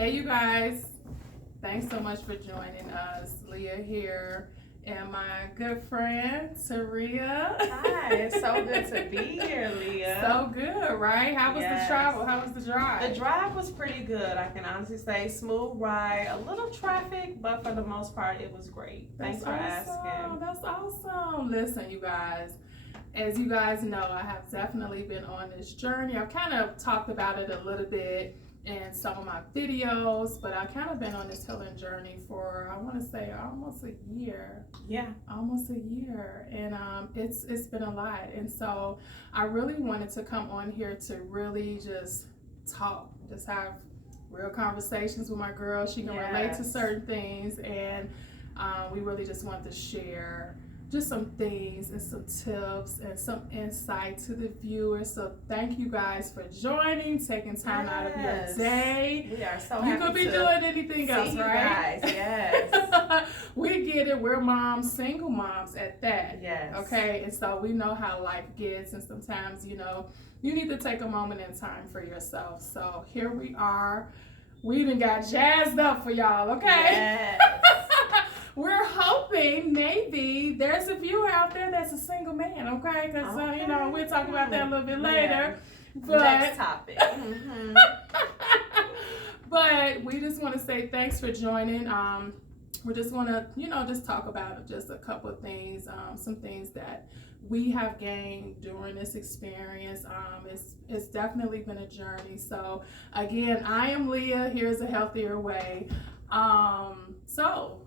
Hey, you guys. Thanks so much for joining us. Leah here and my good friend, Taria. Hi, it's so good to be here, Leah. So good, right? How was the travel? How was the drive? The drive was pretty good. I can honestly say smooth ride, a little traffic, but for the most part, it was great. Thanks for asking. That's awesome. Listen, you guys. As you guys know, I have definitely been on this journey. I've kind of talked about it a little bit in some of my videos, but I've kind of been on this healing journey for, I want to say, almost a year. Yeah. Almost a year. And it's been a lot. And so I really wanted to come on here to really just talk, just have real conversations with my girl. She can relate to certain things. And we really just wanted to share just some things and some tips and some insight to the viewers. So thank you guys for joining, taking time out of your day. We are so You happy could be to doing anything else, see you right? guys. Yes. We get it. We're moms, single moms at that. Yes. Okay, and so we know how life gets, and sometimes, you know, you need to take a moment in time for yourself. So here we are. We even got jazzed up for y'all, okay? Yes. We're hoping maybe there's a viewer out there that's a single man, okay? Because, you know, we'll talk about that a little bit later. But, next topic. But we just want to say thanks for joining. We just want to, you know, just talk about just a couple of things, some things that we have gained during this experience. It's definitely been a journey. So again, I am Leah. Here's a healthier way. So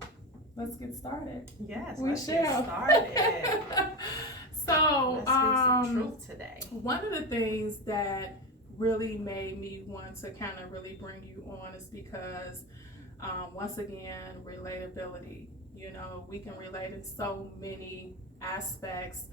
let's get started. Yes, let's get started. So let's speak some truth today. One of the things that really made me want to kind of really bring you on is because once again, relatability. You know, we can relate in so many aspects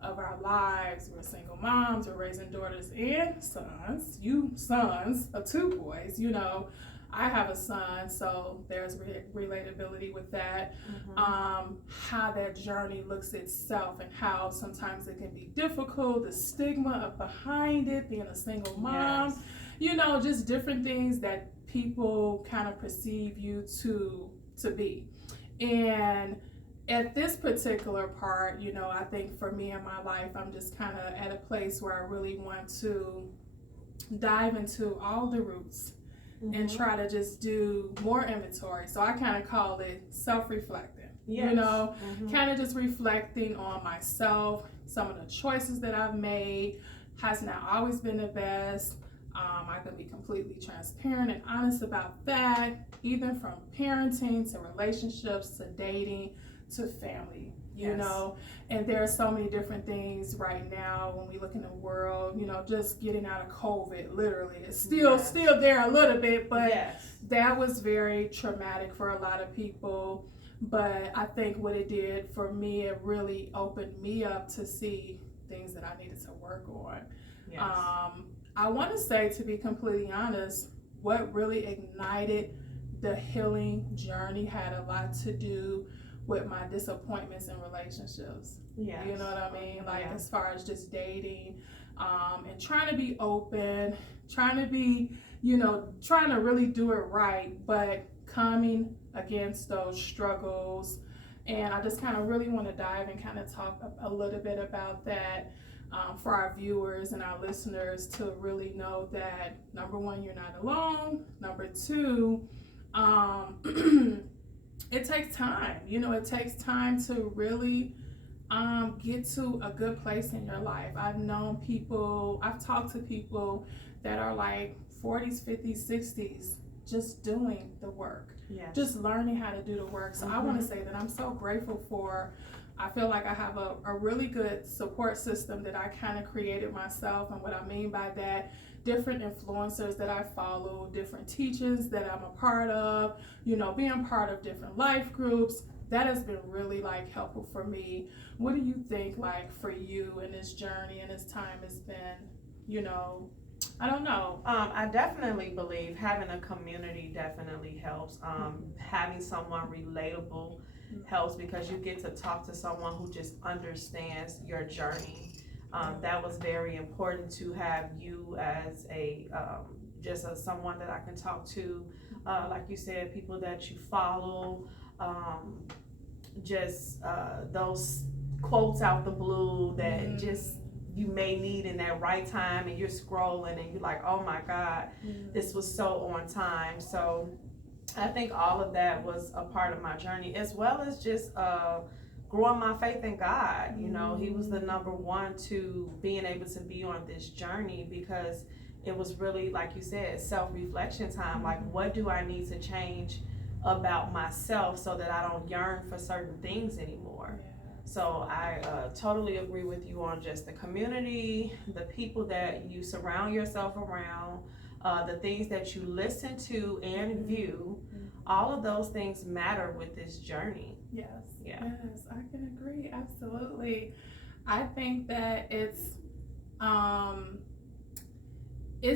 of our lives. We're single moms, we're raising daughters and sons. You sons of two boys, you know. I have a son, so there's relatability with that. How that journey looks itself and how sometimes it can be difficult, the stigma behind it, being a single mom, you know, just different things that people kind of perceive you to be. And at this particular part, you know, I think for me in my life, I'm just kind of at a place where I really want to dive into all the roots and try to just do more inventory. So I kind of call it self-reflecting. You know, kind of just reflecting on myself, some of the choices that I've made has not always been the best. I can be completely transparent and honest about that, even from parenting to relationships to dating to family, you know. And there are so many different things right now when we look in the world, you know, just getting out of COVID, literally. It's still there a little bit, but that was very traumatic for a lot of people. But I think what it did for me, it really opened me up to see things that I needed to work on. I want to say, to be completely honest, what really ignited the healing journey had a lot to do with my disappointments in relationships. You know what I mean? Like as far as just dating, and trying to be open, trying to be, you know, trying to really do it right, but coming against those struggles. And I just kind of really want to dive and kind of talk a little bit about that. For our viewers and our listeners to really know that, number one, you're not alone. Number two, it takes time. You know, it takes time to really get to a good place in your life. I've talked to people that are like 40s, 50s, 60s, just doing the work, just learning how to do the work. So I want to say that I'm so grateful for, I feel like I have a really good support system that I kind of created myself. And what I mean by that, different influencers that I follow, different teachings that I'm a part of, you know, being part of different life groups, that has been really like helpful for me. What do you think, like, for you in this journey and this time has been, you know, I don't know. I definitely believe having a community definitely helps. Having someone relatable helps because you get to talk to someone who just understands your journey. That was very important to have you as a just someone that I can talk to. Like you said, people that you follow, just those quotes out the blue that just you may need in that right time, and you're scrolling and you're like, oh my God, this was so on time. So I think all of that was a part of my journey, as well as just growing my faith in God. You know, He was the number one to being able to be on this journey, because it was really, like you said, self-reflection time. Like, what do I need to change about myself so that I don't yearn for certain things anymore? So I totally agree with you on just the community, the people that you surround yourself around, the things that you listen to and view. All of those things matter with this journey. Yes. Yeah. Yes, I can agree. Absolutely. I think that it's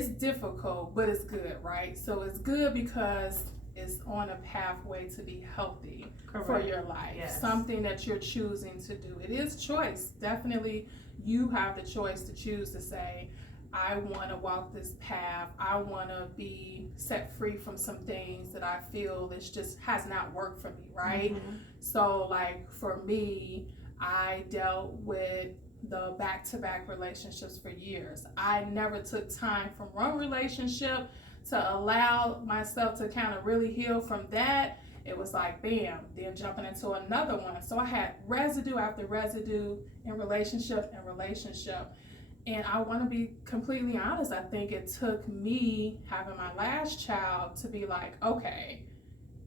difficult, but it's good, right? So it's good because it's on a pathway to be healthy. Correct. For your life. Yes. Something that you're choosing to do. It is choice. Definitely, you have the choice to choose to say, I want to walk this path. I want to be set free from some things that I feel this just has not worked for me, right? So, like, for me, I dealt with the back-to-back relationships for years. I never took time from one relationship to allow myself to kind of really heal from that. It was like, bam, then jumping into another one. So I had residue after residue in relationship and relationship. And I want to be completely honest, I think it took me having my last child to be like, okay,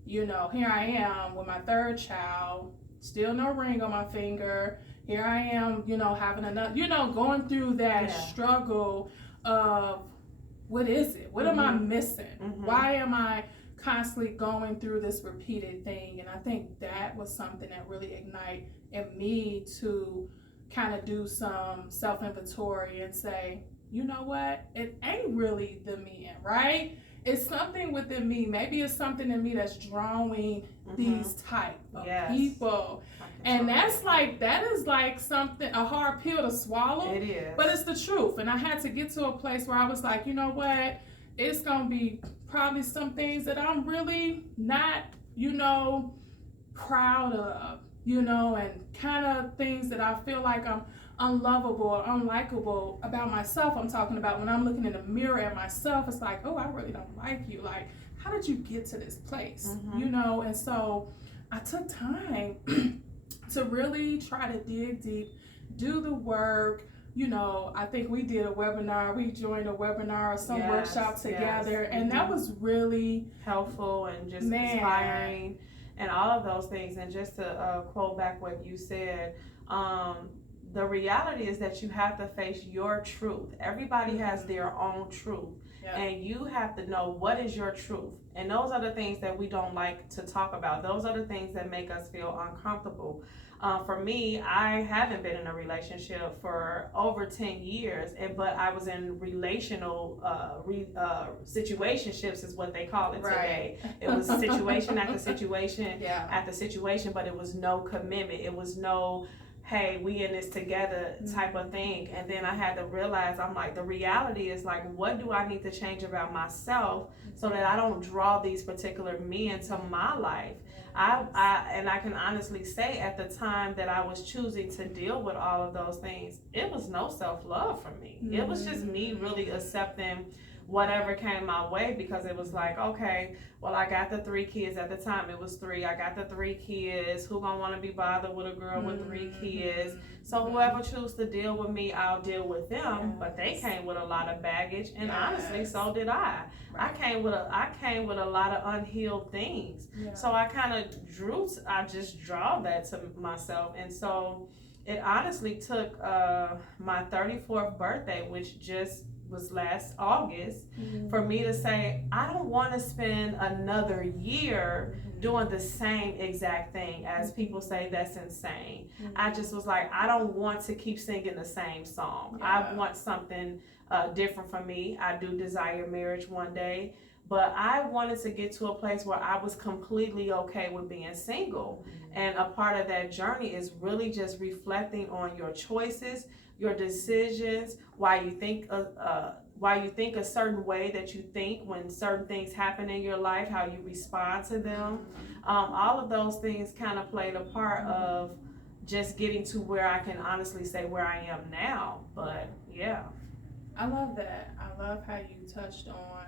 you know, here I am with my third child, still no ring on my finger. Here I am, you know, having another, you know, going through that struggle of, what is it? What am I missing? Why am I constantly going through this repeated thing? And I think that was something that really ignited in me to kind of do some self-inventory and say, you know what? It ain't really the men, right? It's something within me. Maybe it's something in me that's drawing these type of people. And that is like something, a hard pill to swallow. It is. But it's the truth. And I had to get to a place where I was like, you know what? It's going to be probably some things that I'm really not, you know, proud of, you know, and kind of things that I feel like I'm unlovable or unlikable about myself. I'm talking about when I'm looking in the mirror at myself, it's like, oh, I really don't like you. Like, how did you get to this place? You know, and so I took time to really try to dig deep, do the work. You know, I think we did a webinar, we joined a webinar or some workshop together, and that was really helpful and just inspiring and all of those things. And just to quote back what you said, the reality is that you have to face your truth. Everybody has their own truth. And you have to know what is your truth. And those are the things that we don't like to talk about. Those are the things that make us feel uncomfortable. For me, I haven't been in a relationship for over 10 years, but I was in relational situationships is what they call it today. It was situation after situation after situation, but it was no commitment. It was no, hey, we in this together type of thing. And then I had to realize, I'm like, the reality is like, what do I need to change about myself so that I don't draw these particular men to my life? I can honestly say at the time that I was choosing to deal with all of those things, it was no self-love for me. It was just me really accepting whatever came my way, because it was like, okay, well, I got the 3 kids at the time. It was 3. I got the 3 kids. Who gonna want to be bothered with a girl with 3 kids? So whoever chooses to deal with me, I'll deal with them. But they came with a lot of baggage, and honestly, so did I. I came with a lot of unhealed things. So I kind of I just draw that to myself. And so it honestly took my 34th birthday, which just was last August, for me to say, I don't want to spend another year doing the same exact thing. As people say, that's insane. I just was like, I don't want to keep singing the same song. I want something different for me. I do desire marriage one day, but I wanted to get to a place where I was completely okay with being single. And a part of that journey is really just reflecting on your choices, your decisions, why you think why you think a certain way that you think when certain things happen in your life, how you respond to them. All of those things kind of played a part of just getting to where I can honestly say where I am now. But yeah. I love that. I love how you touched on,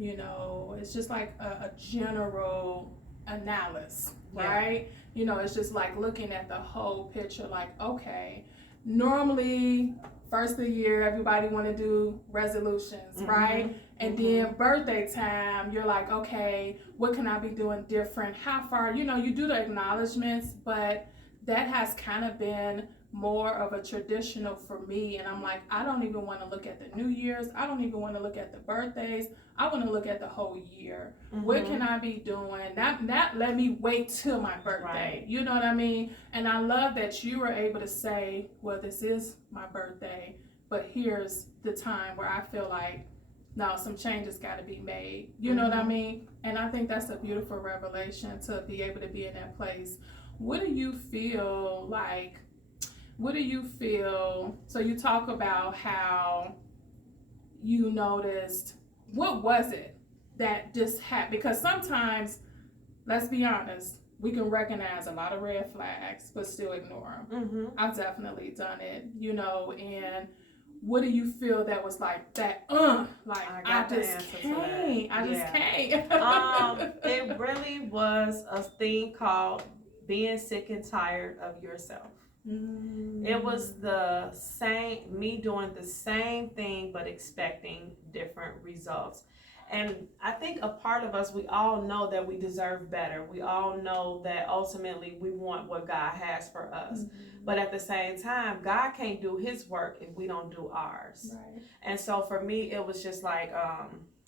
it's just like a general analysis, right? It's just like looking at the whole picture, like, okay, normally first of the year everybody want to do resolutions, right? And then birthday time, you're like, okay, what can I be doing different? How far, you do the acknowledgments, but that has kind of been more of a traditional for me. And I'm like, I don't even want to look at the New Year's. I don't even want to look at the birthdays. I want to look at the whole year. What can I be doing? Not let me wait till my birthday. Right. You know what I mean? And I love that you were able to say, well, this is my birthday, but here's the time where I feel like, no, some changes got to be made. You know what I mean? And I think that's a beautiful revelation to be able to be in that place. What do you feel like? So you talk about how you noticed, what was it that just happened? Because sometimes, let's be honest, we can recognize a lot of red flags, but still ignore them. I've definitely done it, and what do you feel that was like that, I just can't. It really was a thing called being sick and tired of yourself. It was me doing the same thing but expecting different results. And I think a part of us, we all know that we deserve better. We all know that ultimately we want what God has for us. But at the same time, God can't do his work if we don't do ours. Right. And so for me, it was just like,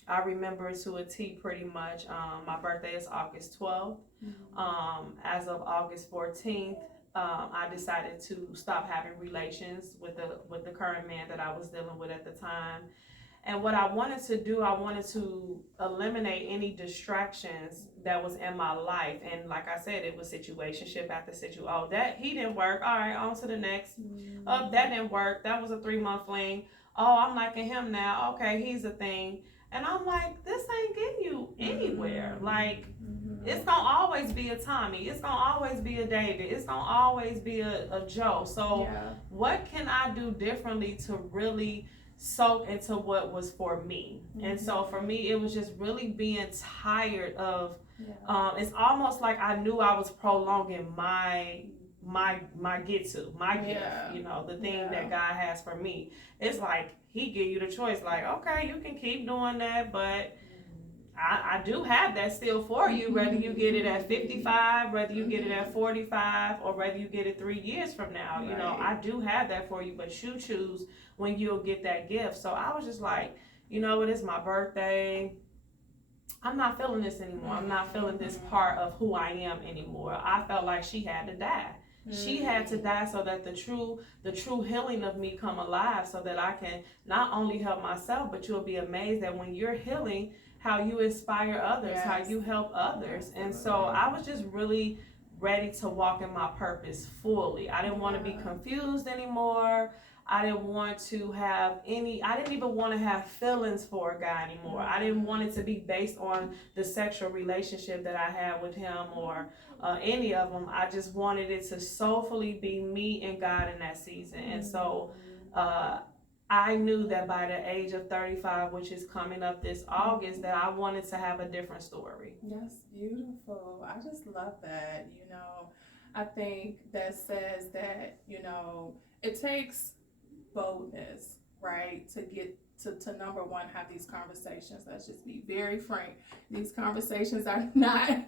I remember to a T pretty much. My birthday is August 12th. As of August 14th, I decided to stop having relations with the current man that I was dealing with at the time. And what I wanted to do, I wanted to eliminate any distractions that was in my life. And like I said, it was situationship after situation. Oh, that he didn't work. All right, on to the next. Oh, that didn't work. That was a 3-month fling. Oh, I'm liking him now. Okay, he's a thing. And I'm like, this ain't getting you anywhere. Like, it's gonna always be a Tommy. It's gonna always be a David. It's gonna always be a Joe. So what can I do differently to really soak into what was for me? And so for me, it was just really being tired of, it's almost like I knew I was prolonging my gift, the thing that God has for me. It's like he give you the choice, like, okay, you can keep doing that, but I do have that still for you, whether you get it at 55, whether you get it at 45, or whether you get it 3 years from now. Right. I do have that for you, but you choose when you'll get that gift. So I was just like, it is my birthday. I'm not feeling this anymore. I'm not feeling this part of who I am anymore. I felt like she had to die. She had to die so that the true healing of me come alive, so that I can not only help myself, but you'll be amazed that when you're healing, how you inspire others, how you help others. And so I was just really ready to walk in my purpose fully. I didn't want to be confused anymore. I didn't want to have I didn't even want to have feelings for a guy anymore. I didn't want it to be based on the sexual relationship that I had with him or any of them. I just wanted it to soulfully be me and God in that season. And so I knew that by the age of 35, which is coming up this August, that I wanted to have a different story. That's beautiful. I just love that. I think that says that, it takes boldness, right, to get to number one, have these conversations. Let's just be very frank. These conversations are not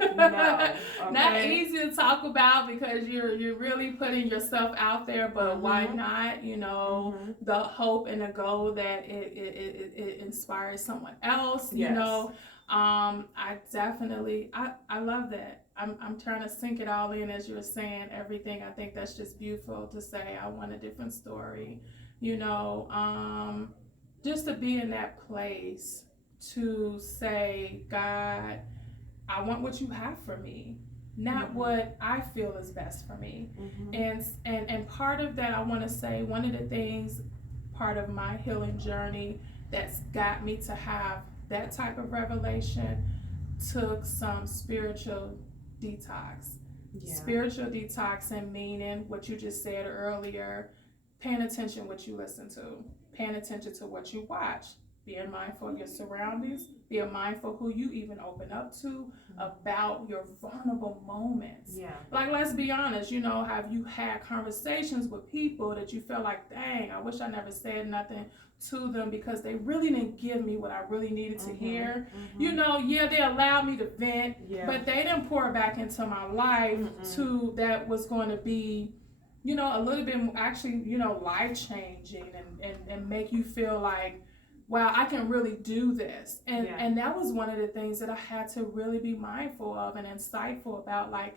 not easy to talk about, because you're really putting yourself out there. But why not? The hope and the goal that it inspires someone else. I definitely I love that. I'm trying to sink it all in as you're saying everything. I think that's just beautiful to say. I want a different story. Just to be in that place to say, God, I want what you have for me, not what I feel is best for me. And part of that, I want to say, one of the things, part of my healing journey that's got me to have that type of revelation took some spiritual detox. Yeah. Spiritual detox and meaning what you just said earlier, paying attention what you listen to, paying attention to what you watch, being mindful of your surroundings, being mindful who you even open up to about your vulnerable moments. Yeah. Like, let's be honest, you know, have you had conversations with people that you feel like, dang, I wish I never said nothing to them because they really didn't give me what I really needed to hear. You know, yeah, they allowed me to vent, but they didn't pour back into my life to that was going to be, you know, a little bit actually, you know, life changing and make you feel like, wow, I can really do this. And that was one of the things that I had to really be mindful of and insightful about. Like,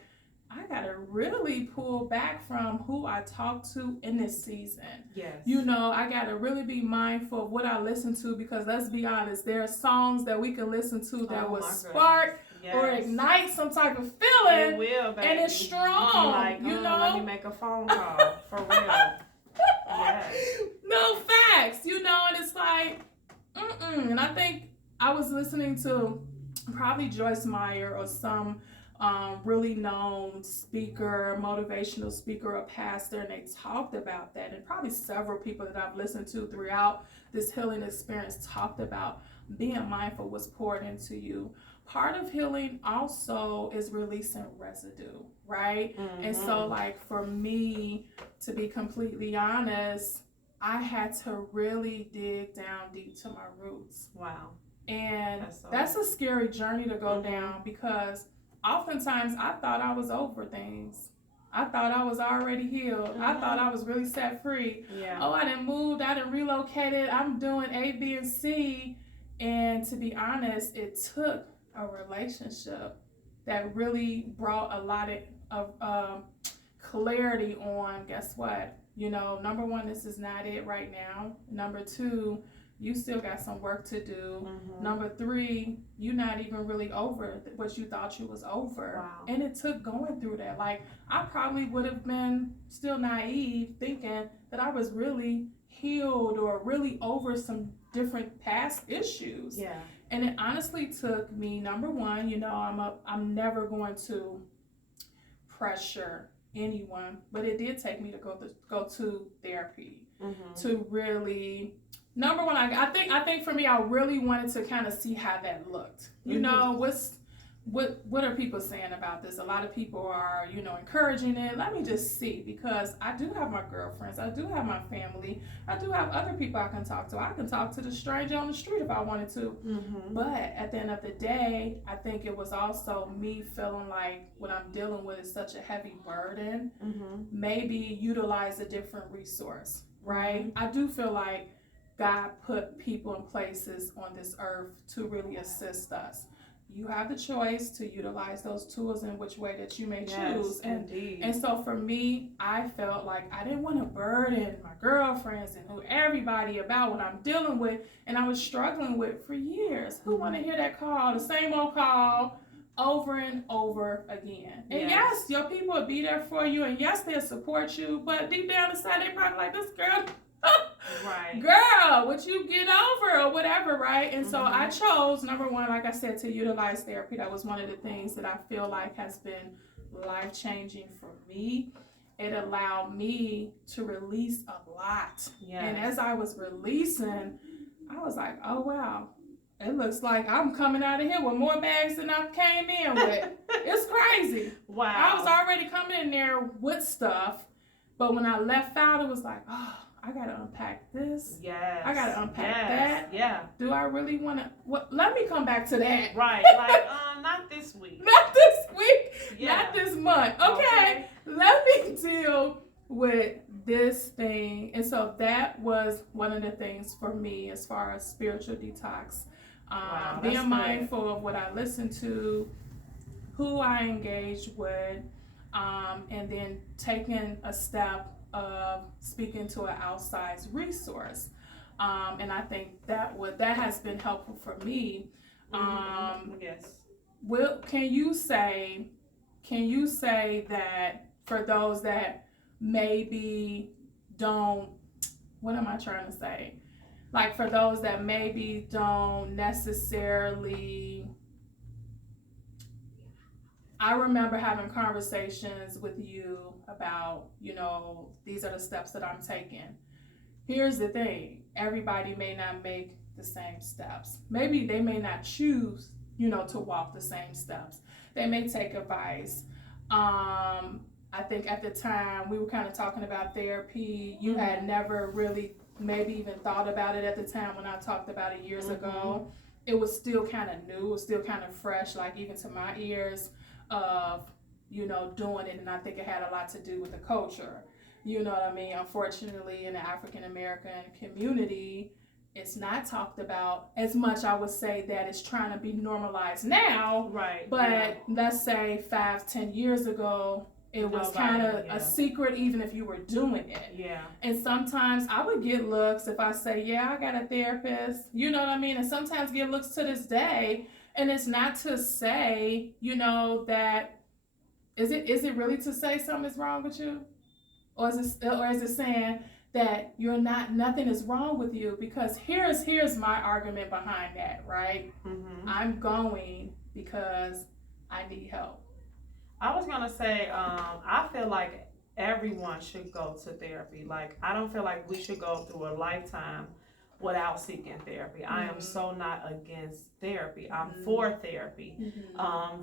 I got to really pull back from who I talk to in this season. Yes. You know, I got to really be mindful of what I listen to because let's be honest, there are songs that we can listen to that will spark or ignite some type of feeling. It will, baby. And it's strong. Like, you know? Let me make a phone call. For real. Yes. No, facts. You know, and it's like, and I think I was listening to probably Joyce Meyer or some really known speaker, motivational speaker or pastor, and they talked about that. And probably several people that I've listened to throughout this healing experience talked about being mindful what's poured into you. Part of healing also is releasing residue, right? And so, like, for me, to be completely honest, I had to really dig down deep to my roots. Wow. And that's a scary journey to go down because oftentimes I thought I was over things. I thought I was already healed. I thought I was really set free. Yeah. Oh, I done moved, I done relocated, I'm doing A, B, and C. And to be honest, it took a relationship that really brought a lot of clarity on, guess what? You know, number one, this is not it right now. Number two, you still got some work to do. Number three, you're not even really over what you thought you was over. Wow. And it took going through that. Like, I probably would have been still naive thinking that I was really healed or really over some different past issues. Yeah. And it honestly took me, number one, you know, I'm never going to pressure anyone, but it did take me to go to therapy to really, number one, I think for me, I really wanted to kind of see how that looked. You know, what are people saying about this? A lot of people are, you know, encouraging it. Let me just see, because I do have my girlfriends, I do have my family, I do have other people I can talk to. I can talk to the stranger on the street if I wanted to. But at the end of the day, I think it was also me feeling like what I'm dealing with is such a heavy burden. Maybe utilize a different resource, right? I do feel like God put people in places on this earth to really assist us. You have the choice to utilize those tools in which way that you may choose. And so for me, I felt like I didn't want to burden my girlfriends and everybody about what I'm dealing with and I was struggling with for years. Who want to hear that call, the same old call, over and over again? And yes, your people will be there for you, and yes, they'll support you, but deep down inside, they probably like, this girl, right, girl, would you get over or whatever, right? And so I chose, number one, like I said, to utilize therapy. That was one of the things that I feel like has been life-changing for me. It allowed me to release a lot. And as I was releasing, I was like, oh wow, it looks like I'm coming out of here with more bags than I came in with. It's crazy. Wow. I was already coming in there with stuff, but when I left out, it was like, oh, I gotta unpack this. I gotta unpack that. Do I really want to? Let me come back to that. Right. Like, not this week. Not this week. Not this month. Okay. Let me deal with this thing. And so that was one of the things for me as far as spiritual detox. Being mindful of what I listen to, who I engage with, and then taking a step of speaking to an outside resource. And I think that has been helpful for me. Can you say that for those that maybe don't, what am I trying to say? like for those that maybe don't necessarily, I remember having conversations with you about, these are the steps that I'm taking. Here's the thing, everybody may not make the same steps. Maybe they may not choose, to walk the same steps. They may take advice. I think at the time we were kind of talking about therapy. You had never really maybe even thought about it at the time when I talked about it years ago. It was still kind of new, it was still kind of fresh, like even to my ears of, doing it. And I think it had a lot to do with the culture. You know what I mean? Unfortunately, in the African American community, it's not talked about as much. I would say that it's trying to be normalized now. Right. But let's say 5-10 years ago, it was kind of a secret, even if you were doing it. Yeah. And sometimes I would get looks if I say, yeah, I got a therapist. You know what I mean? And sometimes get looks to this day. And it's not to say, that, is it really to say something is wrong with you? Or is it saying that you're not, nothing is wrong with you? Because here's my argument behind that, right? I'm going because I need help. I was gonna say, I feel like everyone should go to therapy. Like, I don't feel like we should go through a lifetime without seeking therapy. I am so not against therapy. I'm for therapy.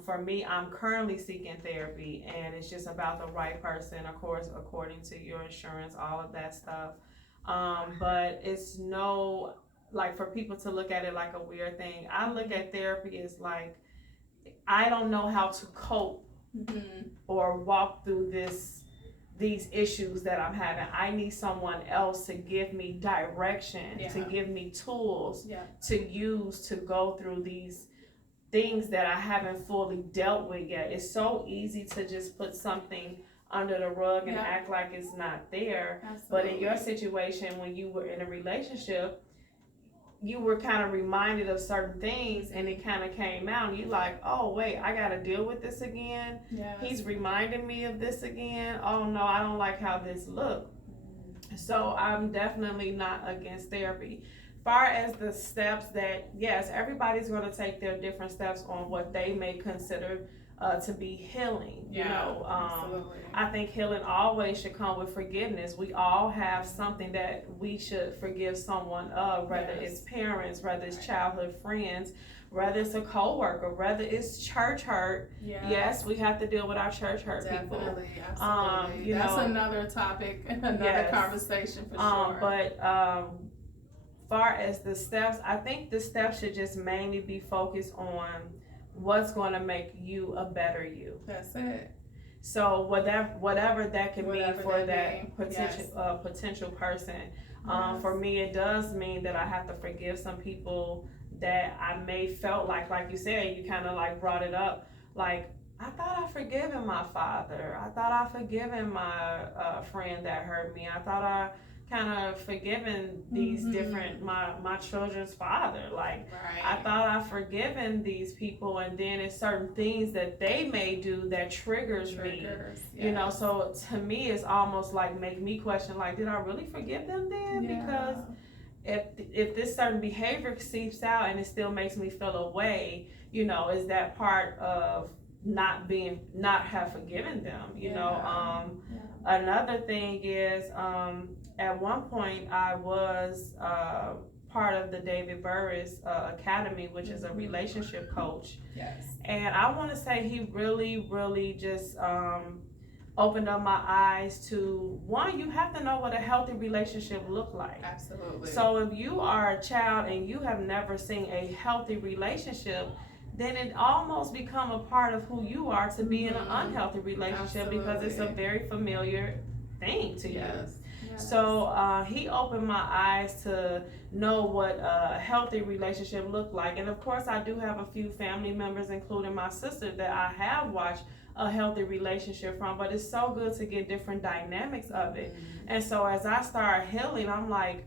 For me, I'm currently seeking therapy, and it's just about the right person, of course, according to your insurance, all of that stuff. But it's no, like, for people to look at it like a weird thing. I look at therapy as like, I don't know how to cope or walk through these issues that I'm having. I need someone else to give me direction, to give me tools to use to go through these things that I haven't fully dealt with yet. It's so easy to just put something under the rug and act like it's not there. Absolutely. But in your situation, when you were in a relationship, you were kind of reminded of certain things, and it kind of came out, and you like, oh wait, I got to deal with this again. He's reminding me of this again. Oh no, I don't like how this looked. So I'm definitely not against therapy. Far as the steps that, yes, everybody's going to take their different steps on what they may consider to be healing. Absolutely. I think healing always should come with forgiveness. We all have something that we should forgive someone of, whether it's parents, whether it's childhood friends, whether it's a coworker, whether it's church hurt. Yes, we have to deal with our church hurt people. Definitely, absolutely. That's another topic, another conversation for sure. But far as the steps, I think the steps should just mainly be focused on what's going to make you a better you. That's it. So whatever that can mean for that potential person. For me, it does mean that I have to forgive some people that I may felt like you said, you kind of like brought it up, like, I thought I forgiven my father. I thought I forgiven my friend that hurt me. I thought I kind of forgiven these different, my children's father. Like, I thought I forgiven these people, and then it's certain things that they may do that triggers me. So to me, it's almost like make me question, like, did I really forgive them then? Because if this certain behavior seeps out and it still makes me feel a way, is that part of not have forgiven them, Another thing is, at one point I was part of the David Burris Academy, which is a relationship coach. And I want to say he really, really just opened up my eyes to, one, you have to know what a healthy relationship look like. Absolutely. So if you are a child and you have never seen a healthy relationship, then it almost become a part of who you are to be in an unhealthy relationship. Because it's a very familiar thing to you. So he opened my eyes to know what a healthy relationship looked like. And of course, I do have a few family members, including my sister, that I have watched a healthy relationship from, but it's so good to get different dynamics of it. And so as I start healing, I'm like,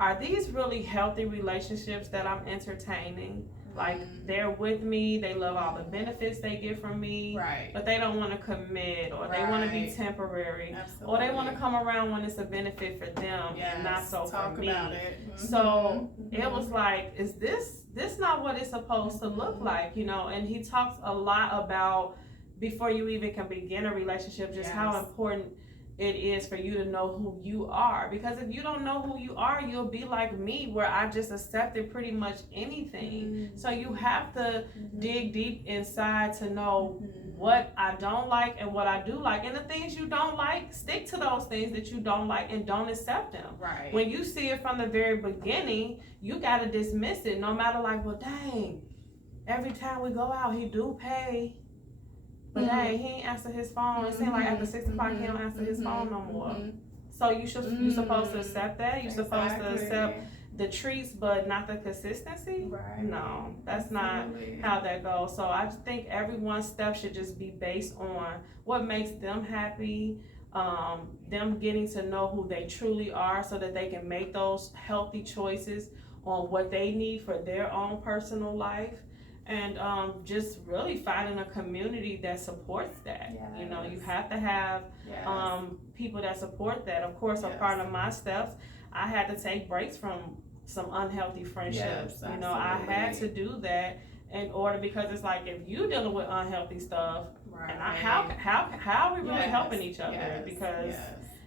are these really healthy relationships that I'm entertaining? Like, they're with me, they love all the benefits they get from me, right, but they don't want to commit, or they want to be temporary, absolutely, or they want to come around when it's a benefit for them and not so talk for me. about it. So it was like, is this not what it's supposed to look like, you know? And he talks a lot about, before you even can begin a relationship, just how important it is for you to know who you are. Because if you don't know who you are, you'll be like me, where I just accepted pretty much anything. So you have to dig deep inside to know what I don't like and what I do like. And the things you don't like, stick to those things that you don't like and don't accept them. Right. When you see it from the very beginning, you got to dismiss it. No matter, like, well, dang, every time we go out, he do pay. But dang, he ain't answer his phone. It seems like after 6 o'clock, he don't answer his phone no more. So you supposed to accept that. You're supposed to accept the treats, but not the consistency. Right. No, that's not how that goes. So I just think everyone's step should just be based on what makes them happy, them getting to know who they truly are, so that they can make those healthy choices on what they need for their own personal life. And just really finding a community that supports that. You know, you have to have people that support that. Of course, a part of my steps, I had to take breaks from some unhealthy friendships. You know, I had to do that in order, because it's like, if you dealing with unhealthy stuff, and how are we really helping each other? Because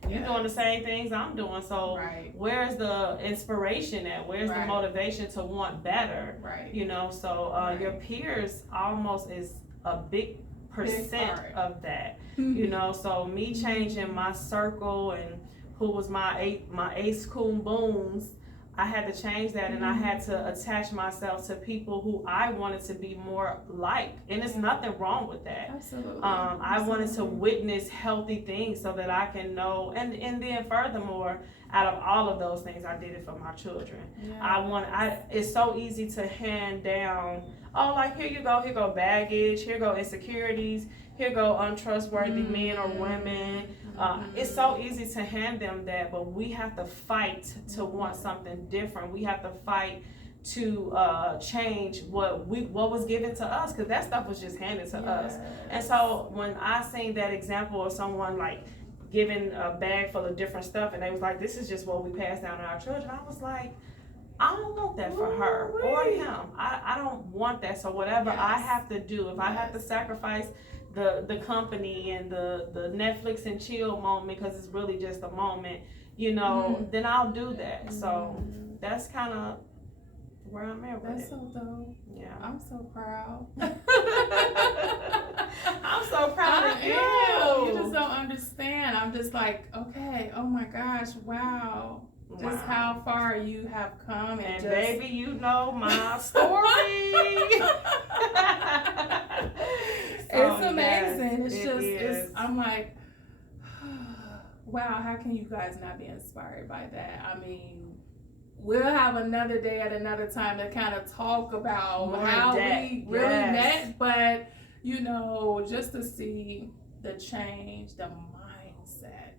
you're doing the same things I'm doing, so where's the inspiration at? Where's the motivation to want better? You know, so your peers almost is a big percent of that. You know, so me changing my circle and who was my ace coon booms, I had to change that, and I had to attach myself to people who I wanted to be more like, and there's nothing wrong with that. Absolutely. I wanted to witness healthy things so that I can know, and then furthermore, out of all of those things, I did it for my children. It's so easy to hand down, oh, like, here go baggage, here go insecurities, here go untrustworthy men or women. It's so easy to hand them that, but we have to fight to want something different. We have to fight to change what was given to us, because that stuff was just handed to us. And so when I seen that example of someone like giving a bag full of different stuff, and they was like, this is just what we pass down to our children, I was like, I don't want that for her or him. I don't want that. So whatever I have to do, if I have to sacrifice the company and the Netflix and chill moment, because it's really just a moment, you know, then I'll do that. So that's kind of where I'm at with That's so dope. Yeah. I'm so proud. I'm so proud of you. You just don't understand. I'm just like, okay, oh my gosh, wow. Just how far you have come. And baby, you know my story. It's amazing. It's I'm like, wow, how can you guys not be inspired by that? I mean, we'll have another day at another time to kind of talk about how we really met, but you know, just to see the change, the mindset,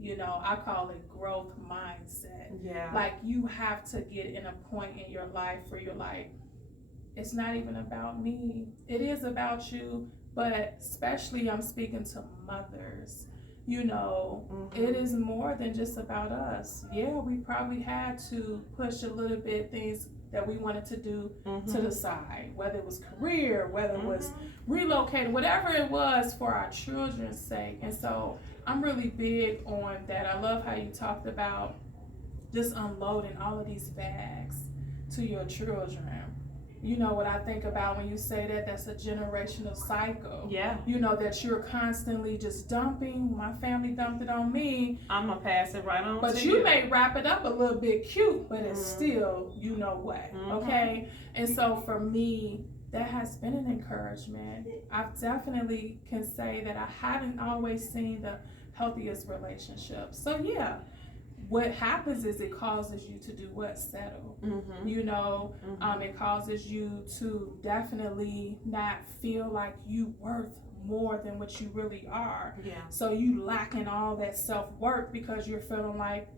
you know, I call it growth mindset. Yeah. Like, you have to get in a point in your life where you're like, it's not even about me. It is about you, but especially I'm speaking to mothers. You know, it is more than just about us. Yeah, we probably had to push a little bit things that we wanted to do to the side, whether it was career, whether it was relocating, whatever it was for our children's sake. And so I'm really big on that. I love how you talked about just unloading all of these bags to your children. You know what I think about when you say that, that's a generational cycle. Yeah. You know, that you're constantly just dumping. My family dumped it on me. I'm going to pass it right on but to you. But you may wrap it up a little bit cute, but it's still, you know what, okay? And so for me, that has been an encouragement. I definitely can say that I haven't always seen the healthiest relationships. So yeah. What happens is it causes you to do what? Settle. You know, it causes you to definitely not feel like you worth more than what you really are. Yeah. So you lacking all that self-worth because you're feeling like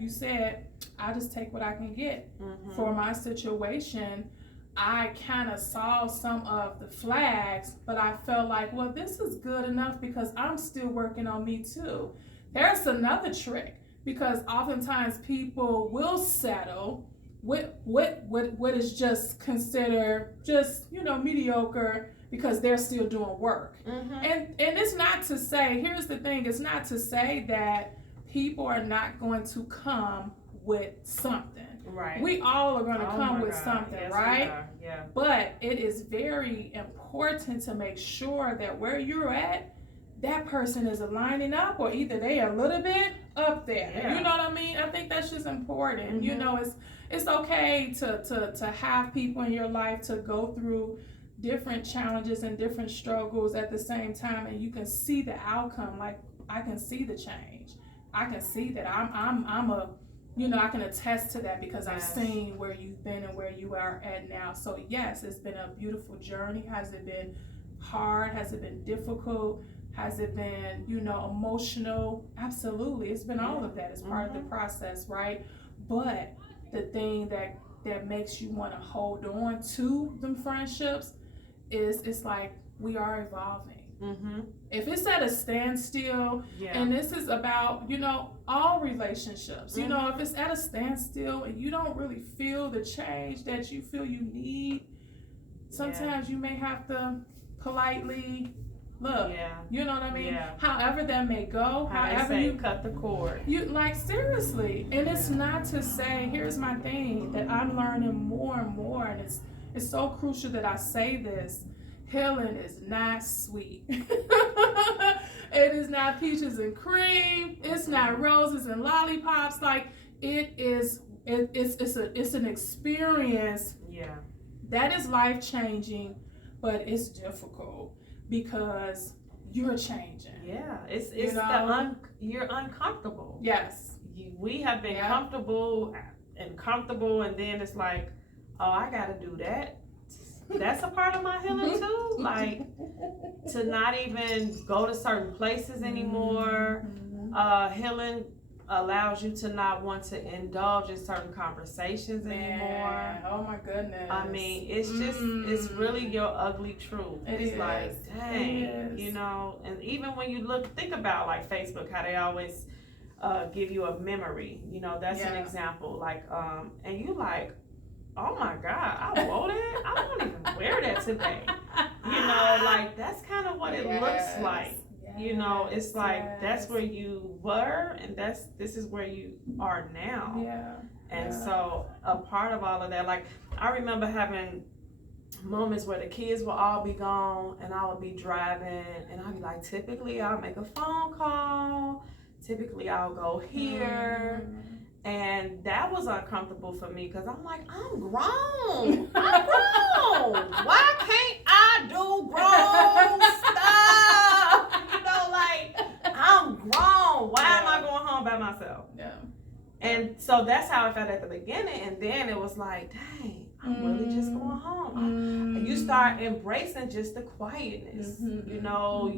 you said, I just take what I can get for my situation. I kind of saw some of the flags, but I felt like, well, this is good enough because I'm still working on me too. There's another trick, because oftentimes people will settle with what is just considered just, you know, mediocre, because they're still doing work. And it's not to say, here's the thing, it's not to say that people are not going to come with something. Right. We all are going to come with something, yes, right? Yeah. But it is very important to make sure that where you're at, that person is aligning up, or either they are a little bit up there. Yeah. You know what I mean? I think that's just important. You know, it's okay to have people in your life to go through different challenges and different struggles at the same time, and you can see the outcome. Like, I can see the change. I can see that I'm a, you know, I can attest to that because I've seen where you've been and where you are at now. So yes, it's been a beautiful journey. Has it been hard? Has it been difficult? Has it been, you know, emotional? Absolutely. It's been all of that. It's part of the process, right? But the thing that makes you want to hold on to them friendships is, it's like, we are evolving. If it's at a standstill, and this is about, you know, all relationships, you know, if it's at a standstill and you don't really feel the change that you feel you need, sometimes you may have to politely look, you know what I mean? However that may go, however you cut the cord. You, like, seriously. And it's not to say, here's my thing that I'm learning more and more, and it's so crucial that I say this. Healing is not sweet. It is not peaches and cream. It's not roses and lollipops. Like, it's an experience. That is life changing, but it's difficult because you're changing. It's you know? You're uncomfortable. Yes. We have been comfortable, and then it's like, oh, I gotta do that. That's a part of my healing too. Like, to not even go to certain places anymore. Healing allows you to not want to indulge in certain conversations anymore. Oh my goodness. I mean, it's just, it's really your ugly truth. It's like, dang, you know, and even when you think about like Facebook, how they always give you a memory, you know, that's an example. Like, and you like, oh my God, I wore that? I won't even wear that today. You know, like, that's kind of what it looks like. You know, it's like, that's where you were, and this is where you are now. And so a part of all of that, like, I remember having moments where the kids will all be gone, and I would be driving, and I'd be like, typically I'll make a phone call, typically I'll go here. And that was uncomfortable for me, because I'm like, I'm grown. I'm grown. Why can't I do grown stuff? You know, like, I'm grown. Why am I going home by myself? And so that's how I felt at the beginning. And then it was like, dang, I'm really just going home. You start embracing just the quietness. You know,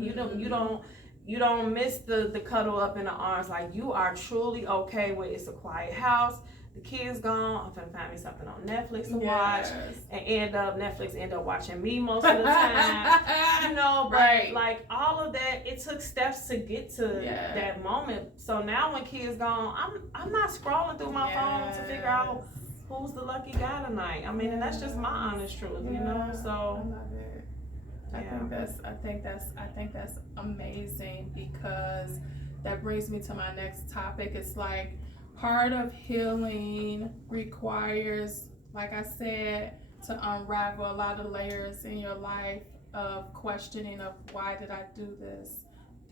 you don't miss the cuddle up in the arms. Like, you are truly okay with, it's a quiet house, the kids gone, I'm gonna find me something on Netflix to watch, and Netflix end up watching me most of the time. You know, but like, all of that, it took steps to get to that moment. So now when kids gone, I'm not scrolling through my phone to figure out who's the lucky guy tonight. I mean, and that's just my honest truth, you know. So I love it. I think that's amazing, because that brings me to my next topic. It's like, part of healing requires, like I said, to unravel a lot of layers in your life of questioning of, why did I do this?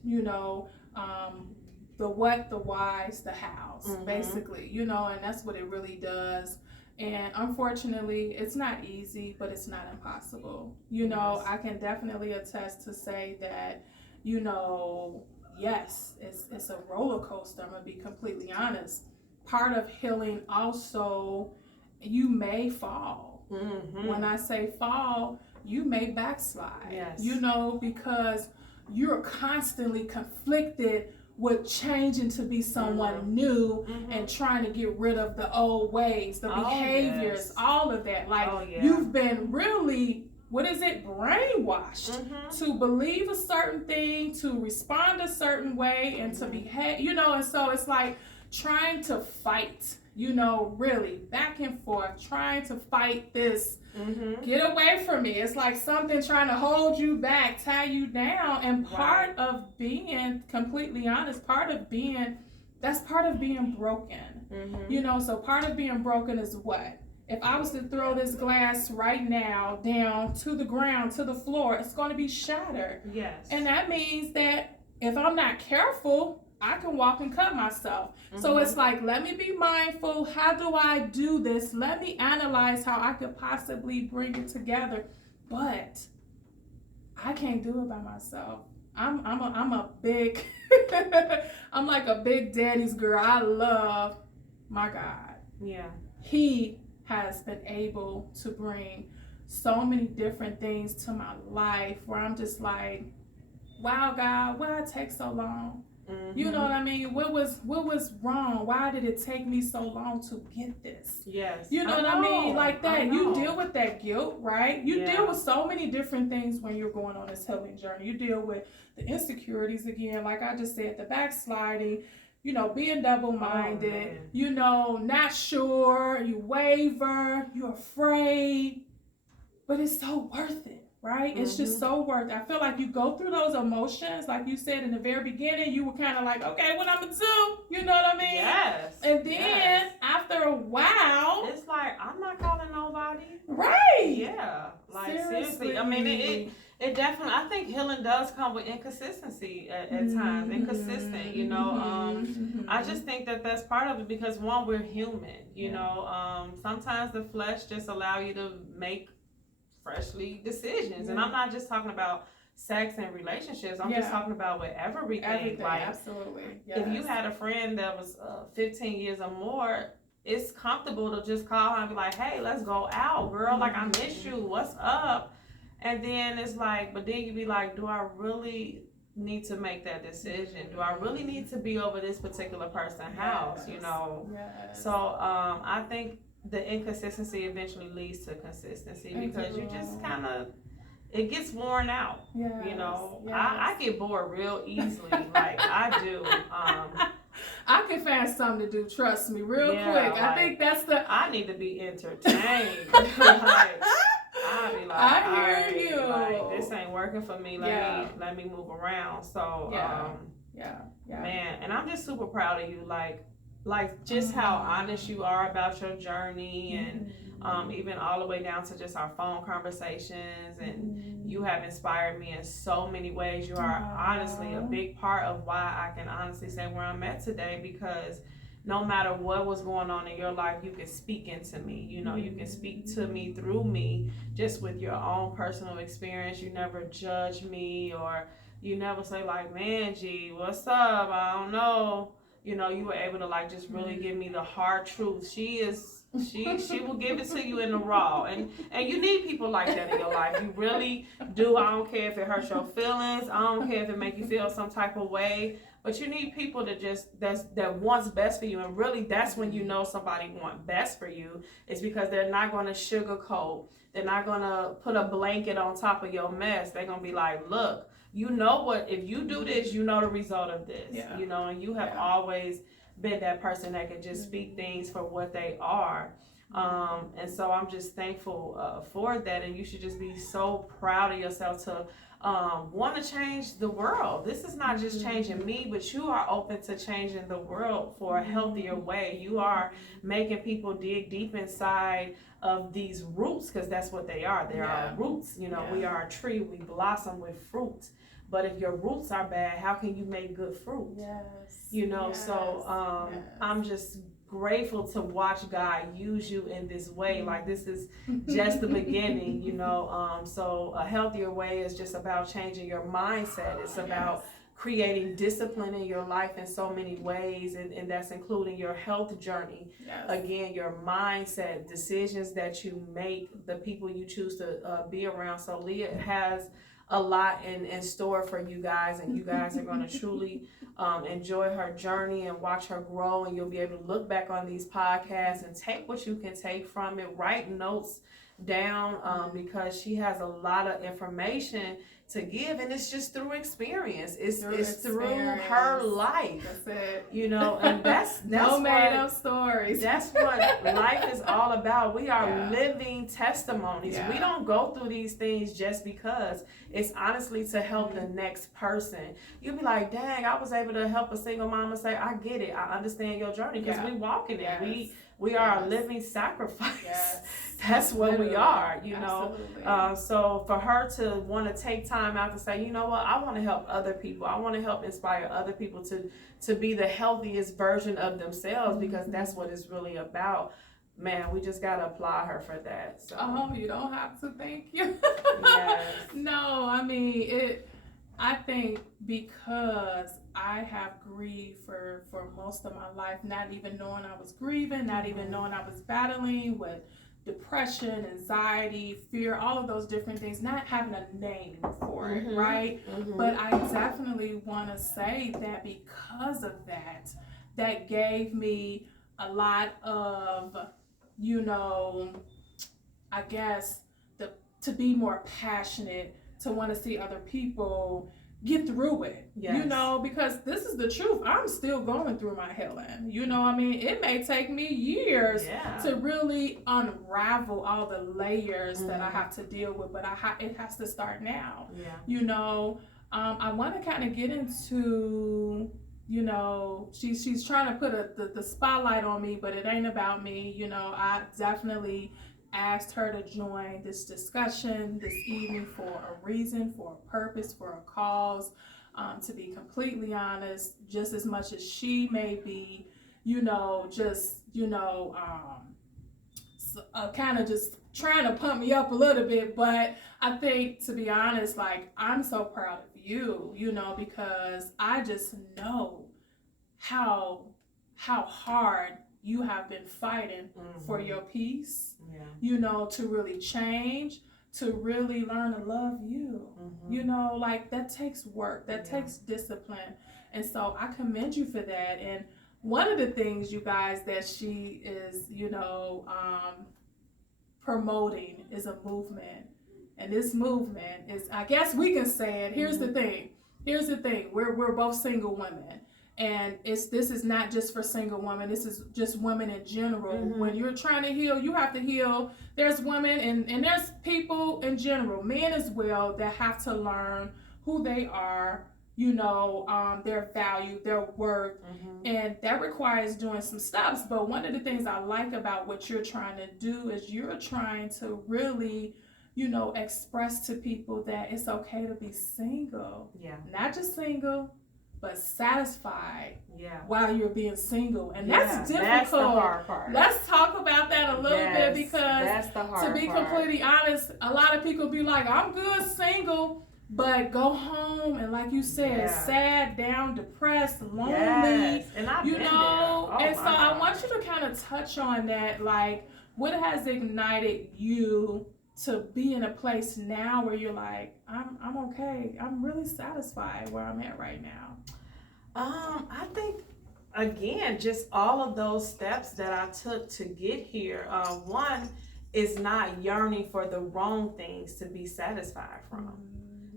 You know, the what, the whys, the hows, basically, you know, and that's what it really does. And unfortunately, it's not easy, but it's not impossible. You know, I can definitely attest to say that, you know, yes, it's a roller coaster. I'm gonna be completely honest. Part of healing also, you may fall. When I say fall, you may backslide. You know, because you're constantly conflicted with changing to be someone new and trying to get rid of the old ways, the behaviors, all of that. Like, you've been really, brainwashed to believe a certain thing, to respond a certain way, and to behave, and so it's like trying to fight, really back and forth, trying to fight this. Get away from me. It's like something trying to hold you back, tie you down. And part of being completely honest, that's part of being broken. So part of being broken is what? If I was to throw this glass right now down to the ground, to the floor, it's going to be shattered. Yes. And that means that if I'm not careful, I can walk and cut myself. So it's like, let me be mindful. How do I do this? Let me analyze how I could possibly bring it together. But I can't do it by myself. I'm a big, I'm like a big daddy's girl. I love my God. Yeah. He has been able to bring so many different things to my life where I'm just like, wow, God, why it take so long? You know what I mean? What was wrong? Why did it take me so long to get this? Yes. You know what I mean? Like that. You deal with that guilt, right? You deal with so many different things when you're going on this healing journey. You deal with the insecurities again, like I just said, the backsliding, being double-minded, not sure, you waver, you're afraid, but it's so worth it. Right? It's just so worth it. I feel like you go through those emotions, like you said in the very beginning, you were kind of like, okay, what I'm gonna do? You know what I mean? Yes. And then after a while, it's like, I'm not calling nobody. Right. Yeah. Like, seriously. I mean, it definitely, I think healing does come with inconsistency at times. Inconsistent, I just think that that's part of it because, one, we're human, sometimes the flesh just allow you to make freshly decisions. And I'm not just talking about sex and relationships. I'm just talking about with everything. Like, absolutely. Yes. If you had a friend that was 15 years or more, it's comfortable to just call her and be like, hey, let's go out, girl. Like, I miss you. What's up? And then it's like, but then you be like, do I really need to make that decision? Do I really need to be over this particular person's house? Yes. So I think the inconsistency eventually leads to consistency because you just kind of, it gets worn out. Yes. I get bored real easily. Like, I do. I can find something to do, trust me, real quick. I think that's I need to be entertained. Like, I'll be like, I hear you. Like, this ain't working for me. Let me move around. So, man, and I'm just super proud of you. Like just how honest you are about your journey and even all the way down to just our phone conversations, and you have inspired me in so many ways. You are honestly a big part of why I can honestly say where I'm at today, because no matter what was going on in your life, you can speak into me. You can speak to me through me just with your own personal experience. You never judge me, or you never say like, man, G, what's up? I don't know. You were able to like just really give me the hard truth. She will give it to you in the raw, and you need people like that in your life. You really do. I don't care if it hurts your feelings. I don't care if it make you feel some type of way. But you need people that wants best for you, and really that's when you know somebody want best for you. It's because they're not going to sugarcoat. They're not going to put a blanket on top of your mess. They're going to be like, look. If you do this, you know the result of this, and you have always been that person that can just speak things for what they are. And so I'm just thankful for that. And you should just be so proud of yourself to want to change the world. This is not just changing me, but you are open to changing the world for a healthier way. You are making people dig deep inside of these roots, because that's what they are. They are roots. We are a tree. We blossom with fruit. But if your roots are bad, how can you make good fruit? I'm just grateful to watch God use you in this way. Like, this is just the beginning, So a healthier way is just about changing your mindset. It's about creating discipline in your life in so many ways, and that's including your health journey. Again, your mindset, decisions that you make, the people you choose to be around. So Leah has a lot in store for you guys, and you guys are going to truly enjoy her journey and watch her grow, and you'll be able to look back on these podcasts and take what you can take from it, write notes down, because she has a lot of information to give, and it's just through experience. It's through her life. That's it. You know, and that's no made up what stories. that's what life is all about. We are living testimonies. Yeah. We don't go through these things just because. It's honestly to help the next person. You'll be like, dang, I was able to help a single mama say, I get it. I understand your journey, because we walk in it. We are a living sacrifice. Yes. That's what we are, you know. Absolutely. So for her to want to take time out to say, you know what, I want to help other people. I want to help inspire other people to be the healthiest version of themselves, because that's what it's really about. Man, we just got to apply her for that. So. Oh, you don't have to. Thank you. Yes. No, I mean, I think because I have grieved for most of my life, not even knowing I was grieving, not even knowing I was battling with depression, anxiety, fear, all of those different things, not having a name for it, right? But I definitely want to say that because of that gave me a lot of, you know, I guess to be more passionate, to want to see other people get through it, you know, because this is the truth. I'm still going through my healing, you know. I mean, it may take me years to really unravel all the layers that I have to deal with, but it has to start now, you know. I want to kind of get into, you know, she's trying to put the spotlight on me, but it ain't about me, you know. I definitely asked her to join this discussion this evening for a reason, for a purpose, for a cause. To be completely honest, just as much as she may be, you know, just, you know, kind of just trying to pump me up a little bit. But I think, to be honest, like, I'm so proud of you, you know, because I just know how hard you have been fighting for your peace, you know, to really change, to really learn to love you. You know, like, that takes work, that takes discipline. And so I commend you for that. And one of the things, you guys, that she is, you know, promoting is a movement. And this movement is, I guess we can say it, here's the thing, we're both single women. And this is not just for single women. This is just women in general. When you're trying to heal, you have to heal. There's women and there's people in general, men as well, that have to learn who they are, you know, their value, their worth. And that requires doing some steps. But one of the things I like about what you're trying to do is you're trying to really, you know, express to people that it's okay to be single. Not just single, but satisfied while you're being single. And that's difficult. That's the hard part. Let's talk about that a little bit, because that's the hard to be completely honest, a lot of people be like, I'm good single, but go home and, like you said, sad, down, depressed, lonely, and I've you been know. there. And so I want you to kind of touch on that, like, what has ignited you to be in a place now where you're like, I'm okay. I'm really satisfied where I'm at right now. I think, again, just all of those steps that I took to get here. One is not yearning for the wrong things to be satisfied from.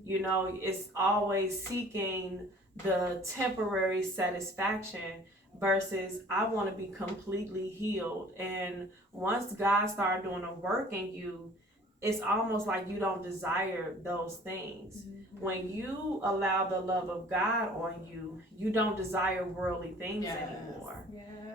You know, it's always seeking the temporary satisfaction versus I want to be completely healed. And once God started doing a work in you, it's almost like you don't desire those things. When you allow the love of God on you, you don't desire worldly things anymore.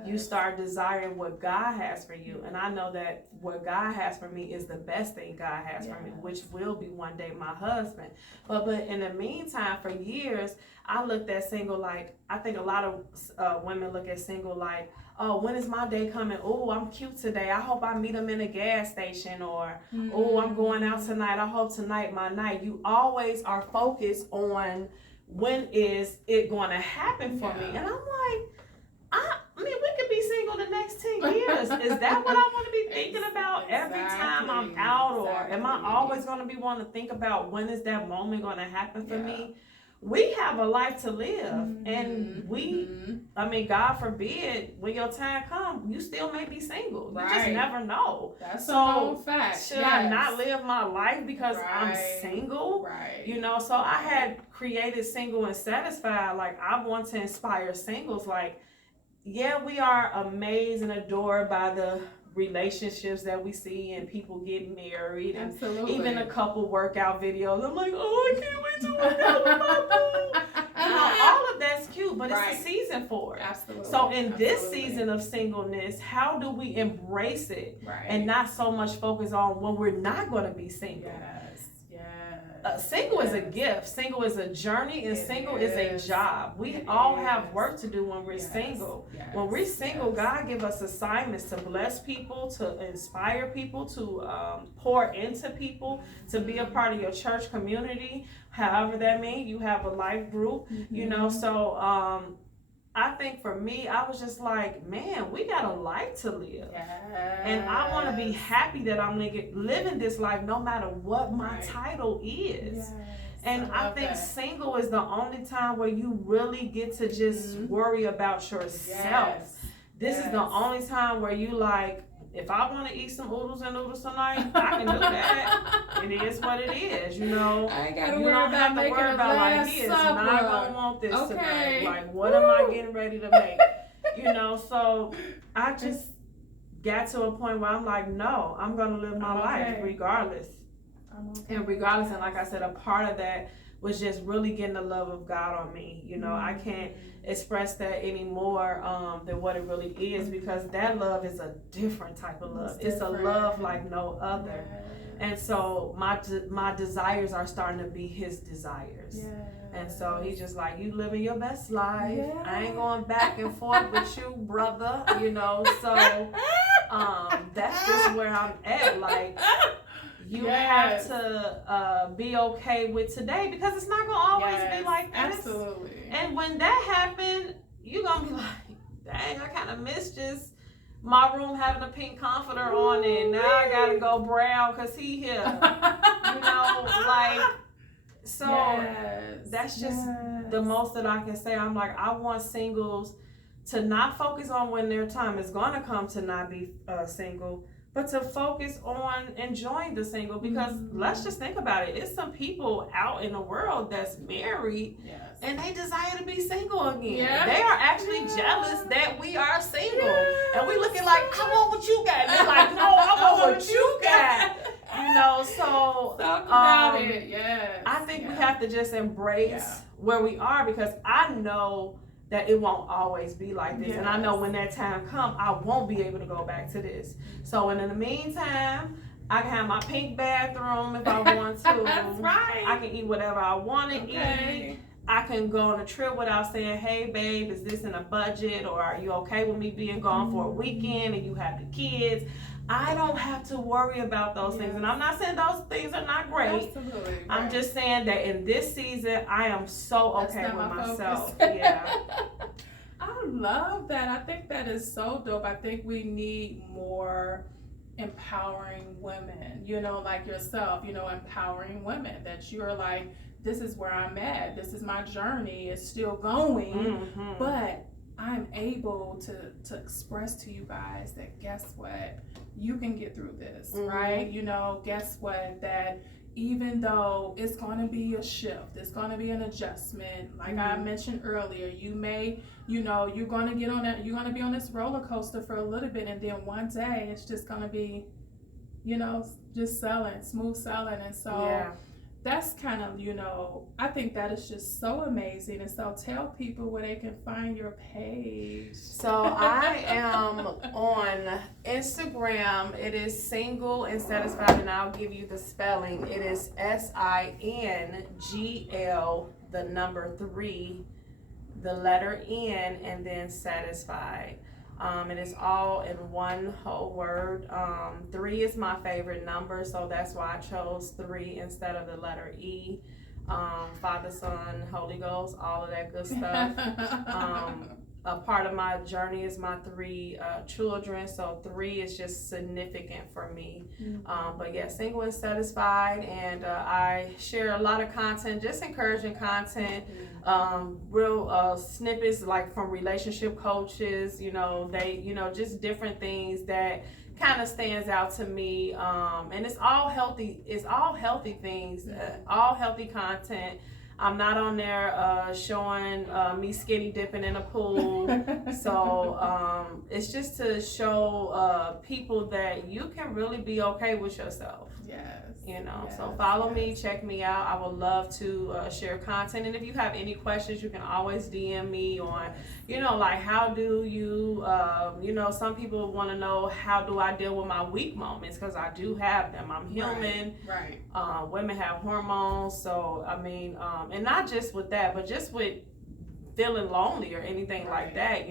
You start desiring what God has for you. And I know that what God has for me is the best thing God has for me, which will be one day my husband. But in the meantime, for years, I looked at single like, I think a lot of women look at single like, oh, when is my day coming? Oh, I'm cute today. I hope I meet him in a gas station. Or, oh, I'm going out tonight. I hope tonight my night. You always are focused on when is it going to happen for me. And I'm like, I mean, we could be single the next 10 years? Is that what I want to be thinking about every time I'm out? Or am I always going to be wanting to think about when is that moment going to happen for me? We have a life to live, and I mean, God forbid, when your time comes, you still may be single. You just never know. That's a known fact. Should I not live my life because I'm single? You know, so I had created Single and Satisfied. Like, I want to inspire singles. Like, yeah, we are amazed and adored by the relationships that we see and people get married and even a couple workout videos. I'm like, oh, I can't wait to work out with my boo. You know, all of that's cute, but it's a season for it. So in this season of singleness, how do we embrace it and not so much focus on when we're not going to be single? Single is a gift. Single is a journey, and single is a job. We all have work to do when we're single. When we're single, God give us assignments to bless people, to inspire people, to pour into people, to be a part of your church community. However that means, you have a life group, you know. So I think for me, I was just like, man, we got a life to live. And I want to be happy that I'm living this life no matter what my title is. And I think single is the only time where you really get to just worry about yourself. This is the only time where you like, if I want to eat some oodles and noodles tonight, I can do that. It is what it is, you know. I ain't got to worry about making a like, he is not going to want this tonight. Like, what am I getting ready to make? You know, so I just got to a point where I'm like, no, I'm going to live my life regardless. And regardless, and like I said, a part of that was just really getting the love of God on me. You know, I can't express that anymore than what it really is, because that love is a different type of love. It's a love like no other. And so my desires are starting to be his desires. And so he's just like, you living your best life. I ain't going back and forth with you, brother. You know, so that's just where I'm at. Like, you have to be okay with today, because it's not going to always be like this. Absolutely. And when that happened, you're going to be like, dang, I kind of missed just my room having a pink comforter on it. Now I got to go brown because he here. You know, like, so that's just the most that I can say. I'm like, I want singles to not focus on when their time is going to come to not be single, but to focus on enjoying the single, because let's just think about it. It's some people out in the world that's married and they desire to be single again. They are actually jealous that we are single. And we looking like, I want what you got. And they're like, no, I want what you got. You know, so talk about it. I think we have to just embrace where we are, because I know that it won't always be like this. And I know when that time comes, I won't be able to go back to this. So in the meantime, I can have my pink bathroom if I want to. That's right. I can eat whatever I want to eat. I can go on a trip without saying, hey, babe, is this in a budget? Or are you okay with me being gone for a weekend and you have the kids? I don't have to worry about those things. And I'm not saying those things are not great. Absolutely. I'm just saying that in this season, I am so okay with myself. I love that. I think that is so dope. I think we need more empowering women, you know, like yourself, you know, empowering women that you're like, this is where I'm at. This is my journey. It's still going, but I'm able to express to you guys that, guess what? You can get through this, right? You know, guess what? That even though it's going to be a shift, it's going to be an adjustment. Like I mentioned earlier, you may, you know, you're going to get on that, you're going to be on this roller coaster for a little bit, and then one day it's just going to be, you know, just smooth sailing. And so that's kind of, you know, I think that is just so amazing. And so tell people where they can find your page. So I am on Instagram. It is Single and Satisfied, and I'll give you the spelling. It is SINGL, the number 3, the letter N, and then Satisfied. And it's all in one whole word. 3 is my favorite number, so that's why I chose 3 instead of the letter E. Father, Son, Holy Ghost, all of that good stuff. a part of my journey is my 3 children, so 3 is just significant for me. But yeah, single and satisfied, and I share a lot of content, just encouraging content, real snippets like from relationship coaches, they, just different things that kind of stands out to me, and it's all healthy things, all healthy content. I'm not on there showing me skinny dipping in a pool. So it's just to show people that you can really be okay with yourself. Yes. So follow me, check me out. I would love to share content. And if you have any questions, you can always DM me on, like how do you, some people want to know how do I deal with my weak moments, because I do have them. I'm human. Right. Women have hormones. So, I mean, and not just with that, but just with feeling lonely or anything like that,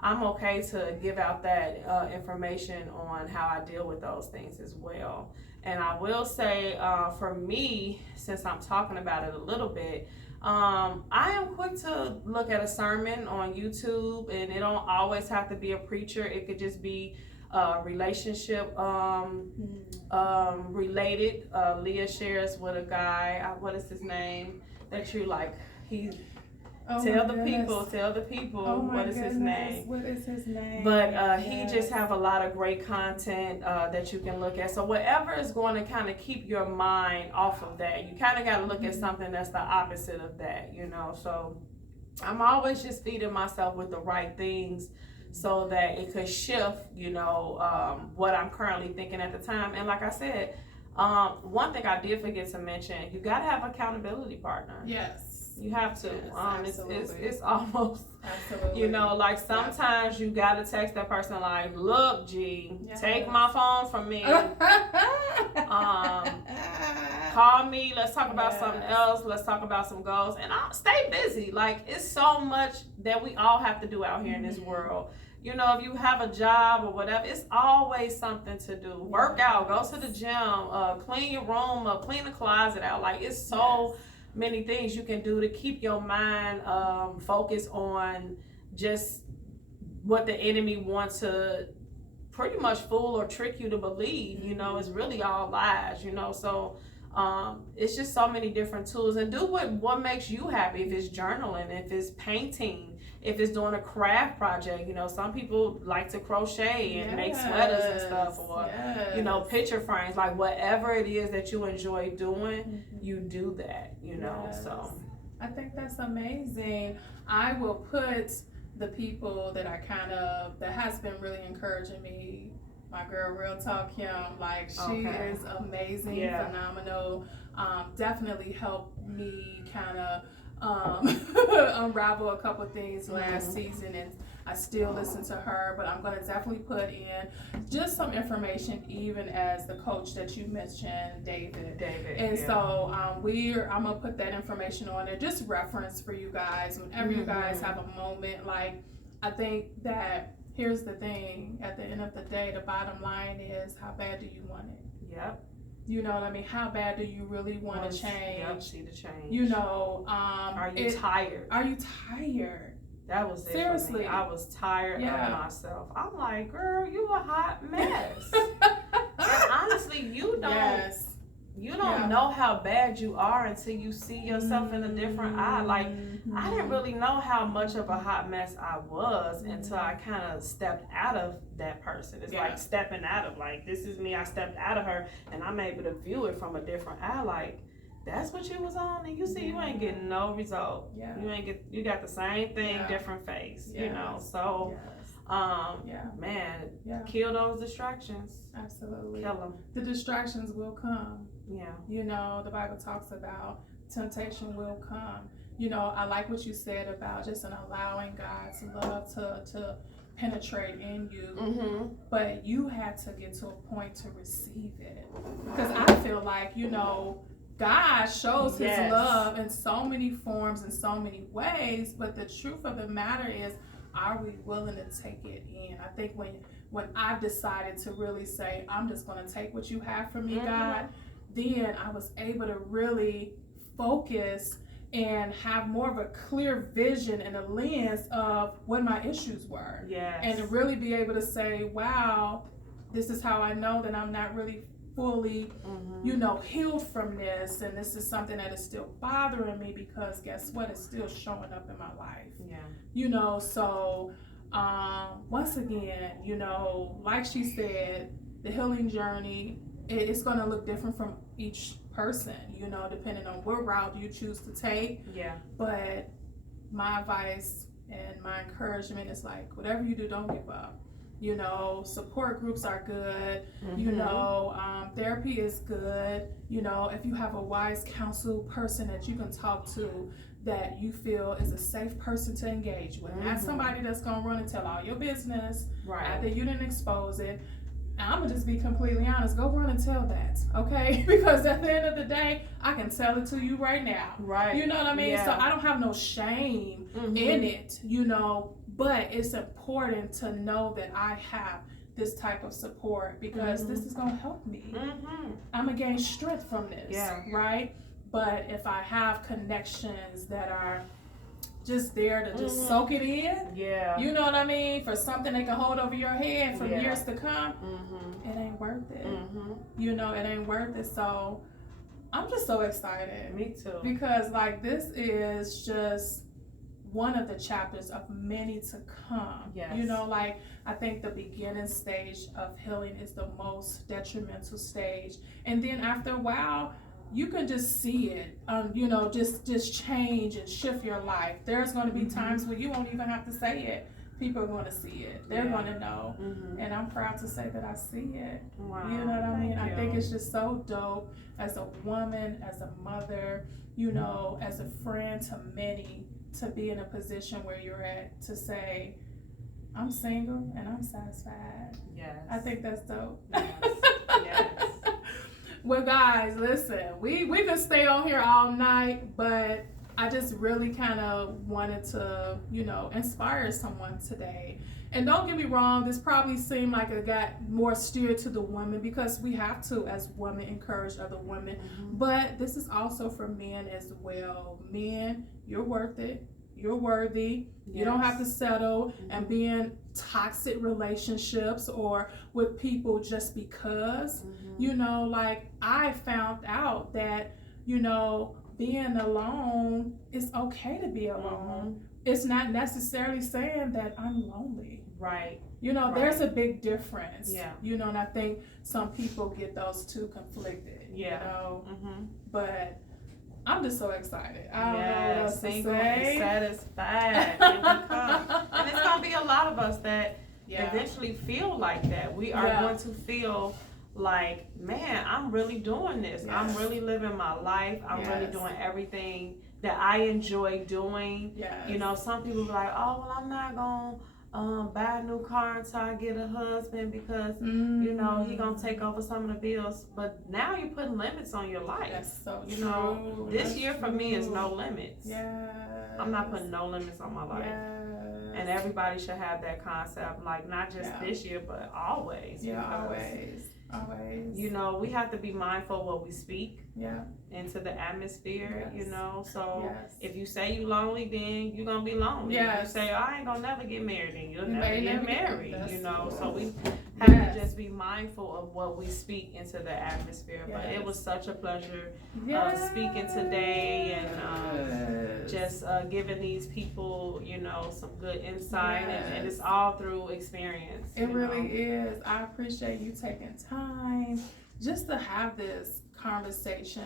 I'm okay to give out that information on how I deal with those things as well. And I will say, for me, since I'm talking about it a little bit, I am quick to look at a sermon on YouTube, and it don't always have to be a preacher. It could just be relationship related. Leah shares with a guy, what is his name, that you like, tell the people what is his name. What is his name? But he just have a lot of great content that you can look at. So whatever is going to kind of keep your mind off of that, you kind of got to look at something that's the opposite of that, So I'm always just feeding myself with the right things so that it could shift, what I'm currently thinking at the time. And like I said, one thing I did forget to mention, you got to have an accountability partner. Yes. You have to. Yes, it's almost, like sometimes you gotta text that person like, look, G, take my phone from me. Call me. Let's talk about something else. Let's talk about some goals. And I'll stay busy. Like, it's so much that we all have to do out here in this world. If you have a job or whatever, it's always something to do. Work out, go to the gym, clean your room up, clean the closet out. Like, it's so many things you can do to keep your mind focused on just what the enemy wants to pretty much fool or trick you to believe. It's really all lies. So it's just so many different tools, and do what makes you happy. If it's journaling, if it's painting, if it's doing a craft project, some people like to crochet and make sweaters and stuff, or picture frames, like whatever it is that you enjoy doing, you do that, so I think that's amazing. I will put the people that that has been really encouraging me, my girl Real Talk Kim, like she is amazing, phenomenal, definitely helped me kind of unravel a couple things last season, and I still listen to her, but I'm going to definitely put in just some information, even as the coach that you mentioned, David. And so I'm going to put that information on there, just reference for you guys whenever you guys have a moment. Like, I think that here's the thing, at the end of the day, the bottom line is, how bad do you want it? Yep. You know what I mean? How bad do you really want to change? Yep, see the change. Are you tired? Are you tired? That was it. Seriously. For me. I was tired of myself. I'm like, girl, you a hot mess. And honestly, you don't know how bad you are until you see yourself in a different eye. Like, I didn't really know how much of a hot mess I was until I kind of stepped out of that person. It's like stepping out of, like, this is me. I stepped out of her, and I'm able to view it from a different eye. Like, that's what you was on, and you see you ain't getting no result. You got the same thing, different face. So man, kill those distractions. Absolutely. Kill them. The distractions will come. Yeah. The Bible talks about temptation will come. I like what you said about just allowing God's love to penetrate in you, but you had to get to a point to receive it, because I feel like God shows his love in so many forms, in so many ways, but the truth of the matter is, are we willing to take it in? I think when I've decided to really say, I'm just going to take what you have for me, God, then I was able to really focus and have more of a clear vision and a lens of what my issues were. Yes. And to really be able to say, wow, this is how I know that I'm not really fully, healed from this, and this is something that is still bothering me, because guess what? It's still showing up in my life. Yeah. So once again, like she said, the healing journey, it's going to look different from each person, depending on what route you choose to take. Yeah. But my advice and my encouragement is like, whatever you do, don't give up. Support groups are good. Therapy is good. If you have a wise counsel person that you can talk to, that you feel is a safe person to engage with, not somebody that's gonna run and tell all your business after you didn't expose it. And I'm gonna just be completely honest. Go run and tell that, okay? Because at the end of the day, I can tell it to you right now. Right. You know what I mean? Yeah. So I don't have no shame in it, But it's important to know that I have this type of support, because this is gonna help me. I'm gonna gain strength from this, right? But if I have connections that are just there to just soak it in, you know what I mean, for something they can hold over your head for years to come, it ain't worth it. It ain't worth it. So I'm just so excited. Me too. Because this is just one of the chapters of many to come. Yes. I think the beginning stage of healing is the most detrimental stage, and then after a while, you can just see it, just change and shift your life. There's going to be times where you won't even have to say it. People are going to see it. They're going to know. And I'm proud to say that I see it. Wow. You know what I mean? I think it's just so dope as a woman, as a mother, as a friend to many, to be in a position where you're at, to say, I'm single and I'm satisfied. Yes. I think that's dope. Yes. Well, guys, listen, we could stay on here all night, but I just really kind of wanted to, inspire someone today. And don't get me wrong, this probably seemed like it got more steered to the women, because we have to, as women, encourage other women. But this is also for men as well. Men, you're worth it. You're worthy. Yes. You don't have to settle and be in toxic relationships or with people just because. I found out that, being alone, it's okay to be alone. It's not necessarily saying that I'm lonely. Right. There's a big difference. Yeah. And I think some people get those two conflicted. But I'm just so excited. I don't know what else to single say. And satisfied. And it's gonna be a lot of us that eventually feel like that. We are going to feel like, man, I'm really doing this. Yes. I'm really living my life. I'm really doing everything that I enjoy doing. Yes. Some people be like, oh, well, I'm not gonna buy a new car until I get a husband, because he gonna take over some of the bills. But now you're putting limits on your life. That's so true. This year for me is no limits. Yes. I'm not putting no limits on my life. Yes. And everybody should have that concept, like not just this year, but always. Yeah, always. We have to be mindful of what we speak Yeah. into the atmosphere, Yes. So Yes. if you say you lonely, then you're gonna be lonely. Yes. If you say, I ain't gonna never get married, then you'll You never may get never get- married, that's So we true. have Yes. to just be mindful of what we speak into the atmosphere. But it Yes. was such a pleasure Yes. speaking today and just giving these people, some good insight, and it's all through experience. It really is. I appreciate you taking time just to have this conversation,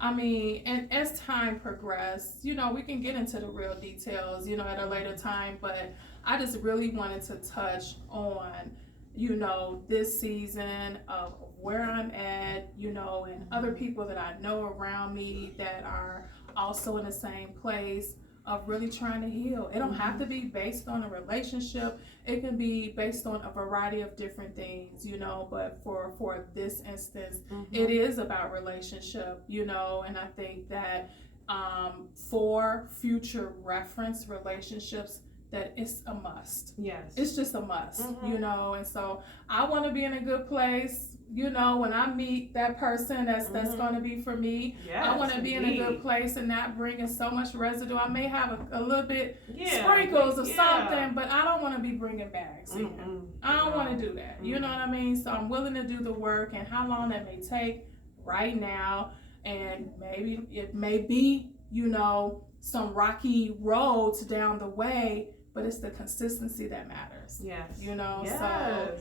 and as time progresses, we can get into the real details, at a later time, but I just really wanted to touch on, this season of where I'm at, and other people that I know around me that are also in the same place of really trying to heal. It don't have to be based on a relationship. It can be based on a variety of different things, but for this instance, it is about relationship, and I think that for future reference relationships that it's a must. Yes. It's just a must, Mm-hmm. you know, and so I want to be in a good place, you know, when I meet that person that's going to be for me. Yes, I want to be in a good place and not bringing so much residue. I may have a little bit sprinkles of something, but I don't want to be bringing bags in. I don't want to do that. You know what I mean? So I'm willing to do the work, and how long that may take right now, and maybe it may be, you know, some rocky roads down the way, but it's the consistency that matters. Yes. You know, yes. So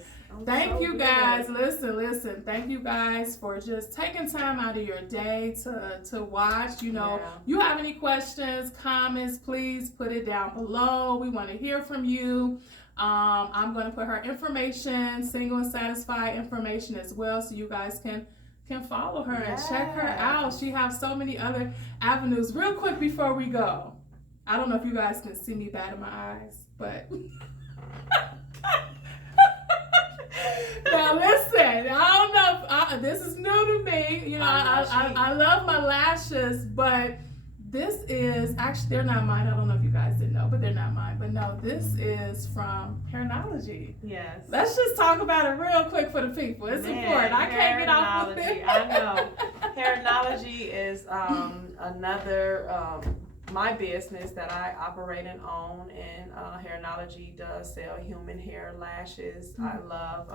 thank you guys. Listen. Thank you guys for just taking time out of your day to watch. You know, you have any questions, comments, please put it down below. We want to hear from you. I'm going to put her information, Single and Satisfied information as well, so you guys can follow her and check her out. She has so many other avenues. Real quick before we go, I don't know if you guys can see me bat in my eyes, but now listen, I don't know if this is new to me. You know, I love my lashes, but this is actually, they're not mine. I don't know if you guys didn't know, but they're not mine. But no, this is from Hairnology. Yes. Let's just talk about it real quick for the people. It's important. I can't get off of it. I know. Hairnology is another my business that I operate and own, and Hairnology does sell human hair lashes. I love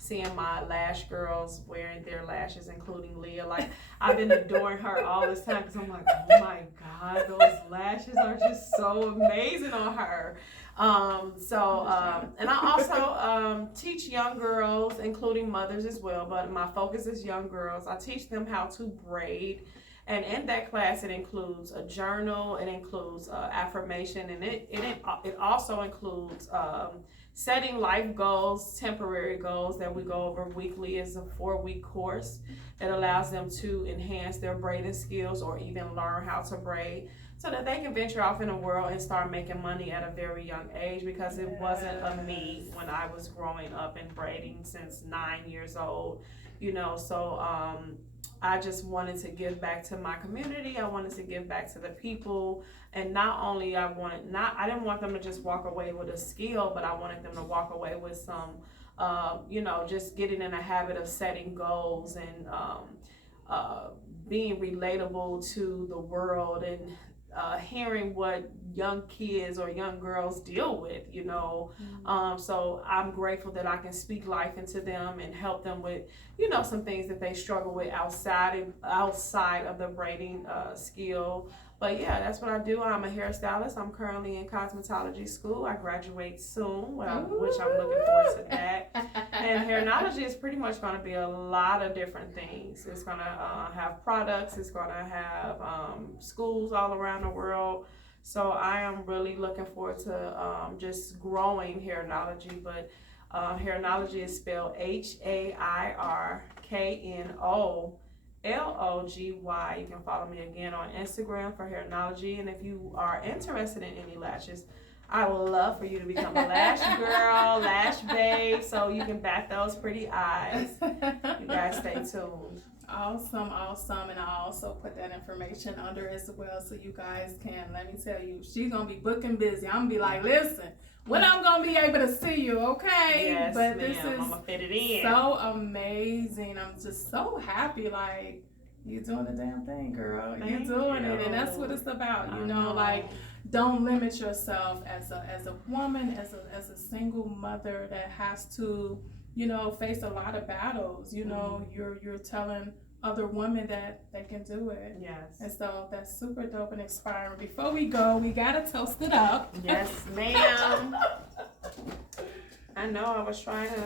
seeing my lash girls wearing their lashes, including Leah. Like, I've been adoring her all this time because I'm like, oh my God, those lashes are just so amazing on her. And I also teach young girls, including mothers as well, but my focus is young girls. I teach them how to braid. And in that class, it includes a journal, it includes affirmation, and it also includes setting life goals, temporary goals that we go over weekly. Is a 4-week course that allows them to enhance their braiding skills or even learn how to braid, so that they can venture off in the world and start making money at a very young age, because it wasn't a me when I was growing up and braiding since 9 years old, you know. So I just wanted to give back to my community. I wanted to give back to the people, and not only I didn't want them to just walk away with a skill, but I wanted them to walk away with some, you know, just getting in a habit of setting goals and being relatable to the world, and hearing what young kids or young girls deal with, you know. So I'm grateful that I can speak life into them and help them with, you know, some things that they struggle with outside of the braiding skill. But yeah, that's what I do. I'm a hairstylist. I'm currently in cosmetology school. I graduate soon, which I'm looking forward to that. And Hairnology is pretty much going to be a lot of different things. It's going to have products. It's going to have schools all around the world. So I am really looking forward to just growing Hairnology. But Hairnology is spelled HAIRKNOLOGY. You can follow me again on Instagram for Hairnology. And if you are interested in any lashes, I would love for you to become a lash girl, lash babe, so you can bat those pretty eyes. You guys stay tuned. Awesome. And I'll also put that information under as well, so you guys can, let me tell you, she's going to be booking busy. I'm going to be like, listen, when I'm going to be able to see you, okay? Yes, but ma'am. This is I'm going to fit it in. So amazing. I'm just so happy. Like, you're doing the damn thing, girl. You're doing it. And that's what it's about. You know, like, don't limit yourself as a woman, as a single mother that has to, you know, face a lot of battles. You know, you're telling other women that they can do it. Yes. And so that's super dope and inspiring. Before we go, we gotta toast it up. Yes, ma'am. I know, I was trying to.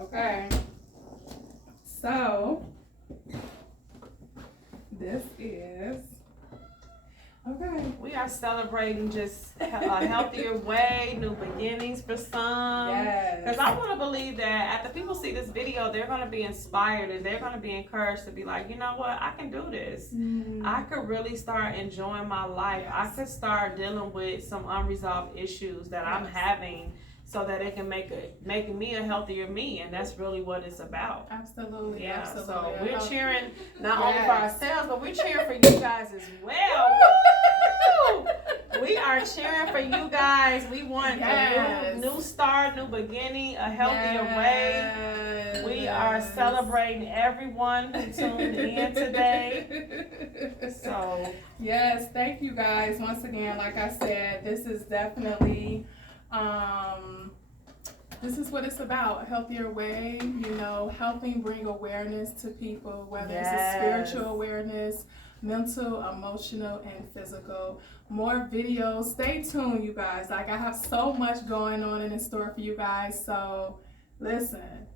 Okay. So this is okay. We are celebrating just a healthier way, new beginnings for some. Yes. Because I want to believe that after people see this video, they're going to be inspired and they're going to be encouraged to be like, you know what, I can do this. I could really start enjoying my life. I could start dealing with some unresolved issues that I'm having, so that it can make me a healthier me, and that's really what it's about. Absolutely. Yeah. Absolutely. So we're cheering not only for ourselves, but we're cheering for you guys as well. Woo! We are cheering for you guys. We want a new start, new beginning, a healthier way. We are celebrating everyone who tuned in today. So yes, thank you guys once again. Like I said, this is definitely this is what it's about, a healthier way, you know, helping bring awareness to people, whether it's a spiritual awareness, mental, emotional, and physical. More videos. Stay tuned, you guys. Like, I have so much going on in store for you guys. So, listen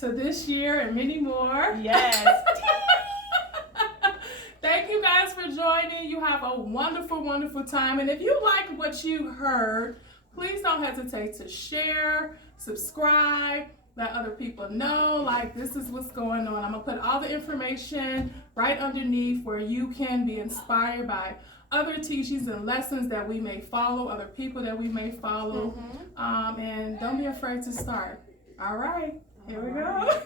to this year and many more. Yes. Thank you guys for joining. You have a wonderful, wonderful time. And if you like what you heard, please don't hesitate to share, subscribe, let other people know, like, this is what's going on. I'm going to put all the information right underneath where you can be inspired by other teachings and lessons that we may follow, other people that we may follow. And don't be afraid to start. All right, here we go.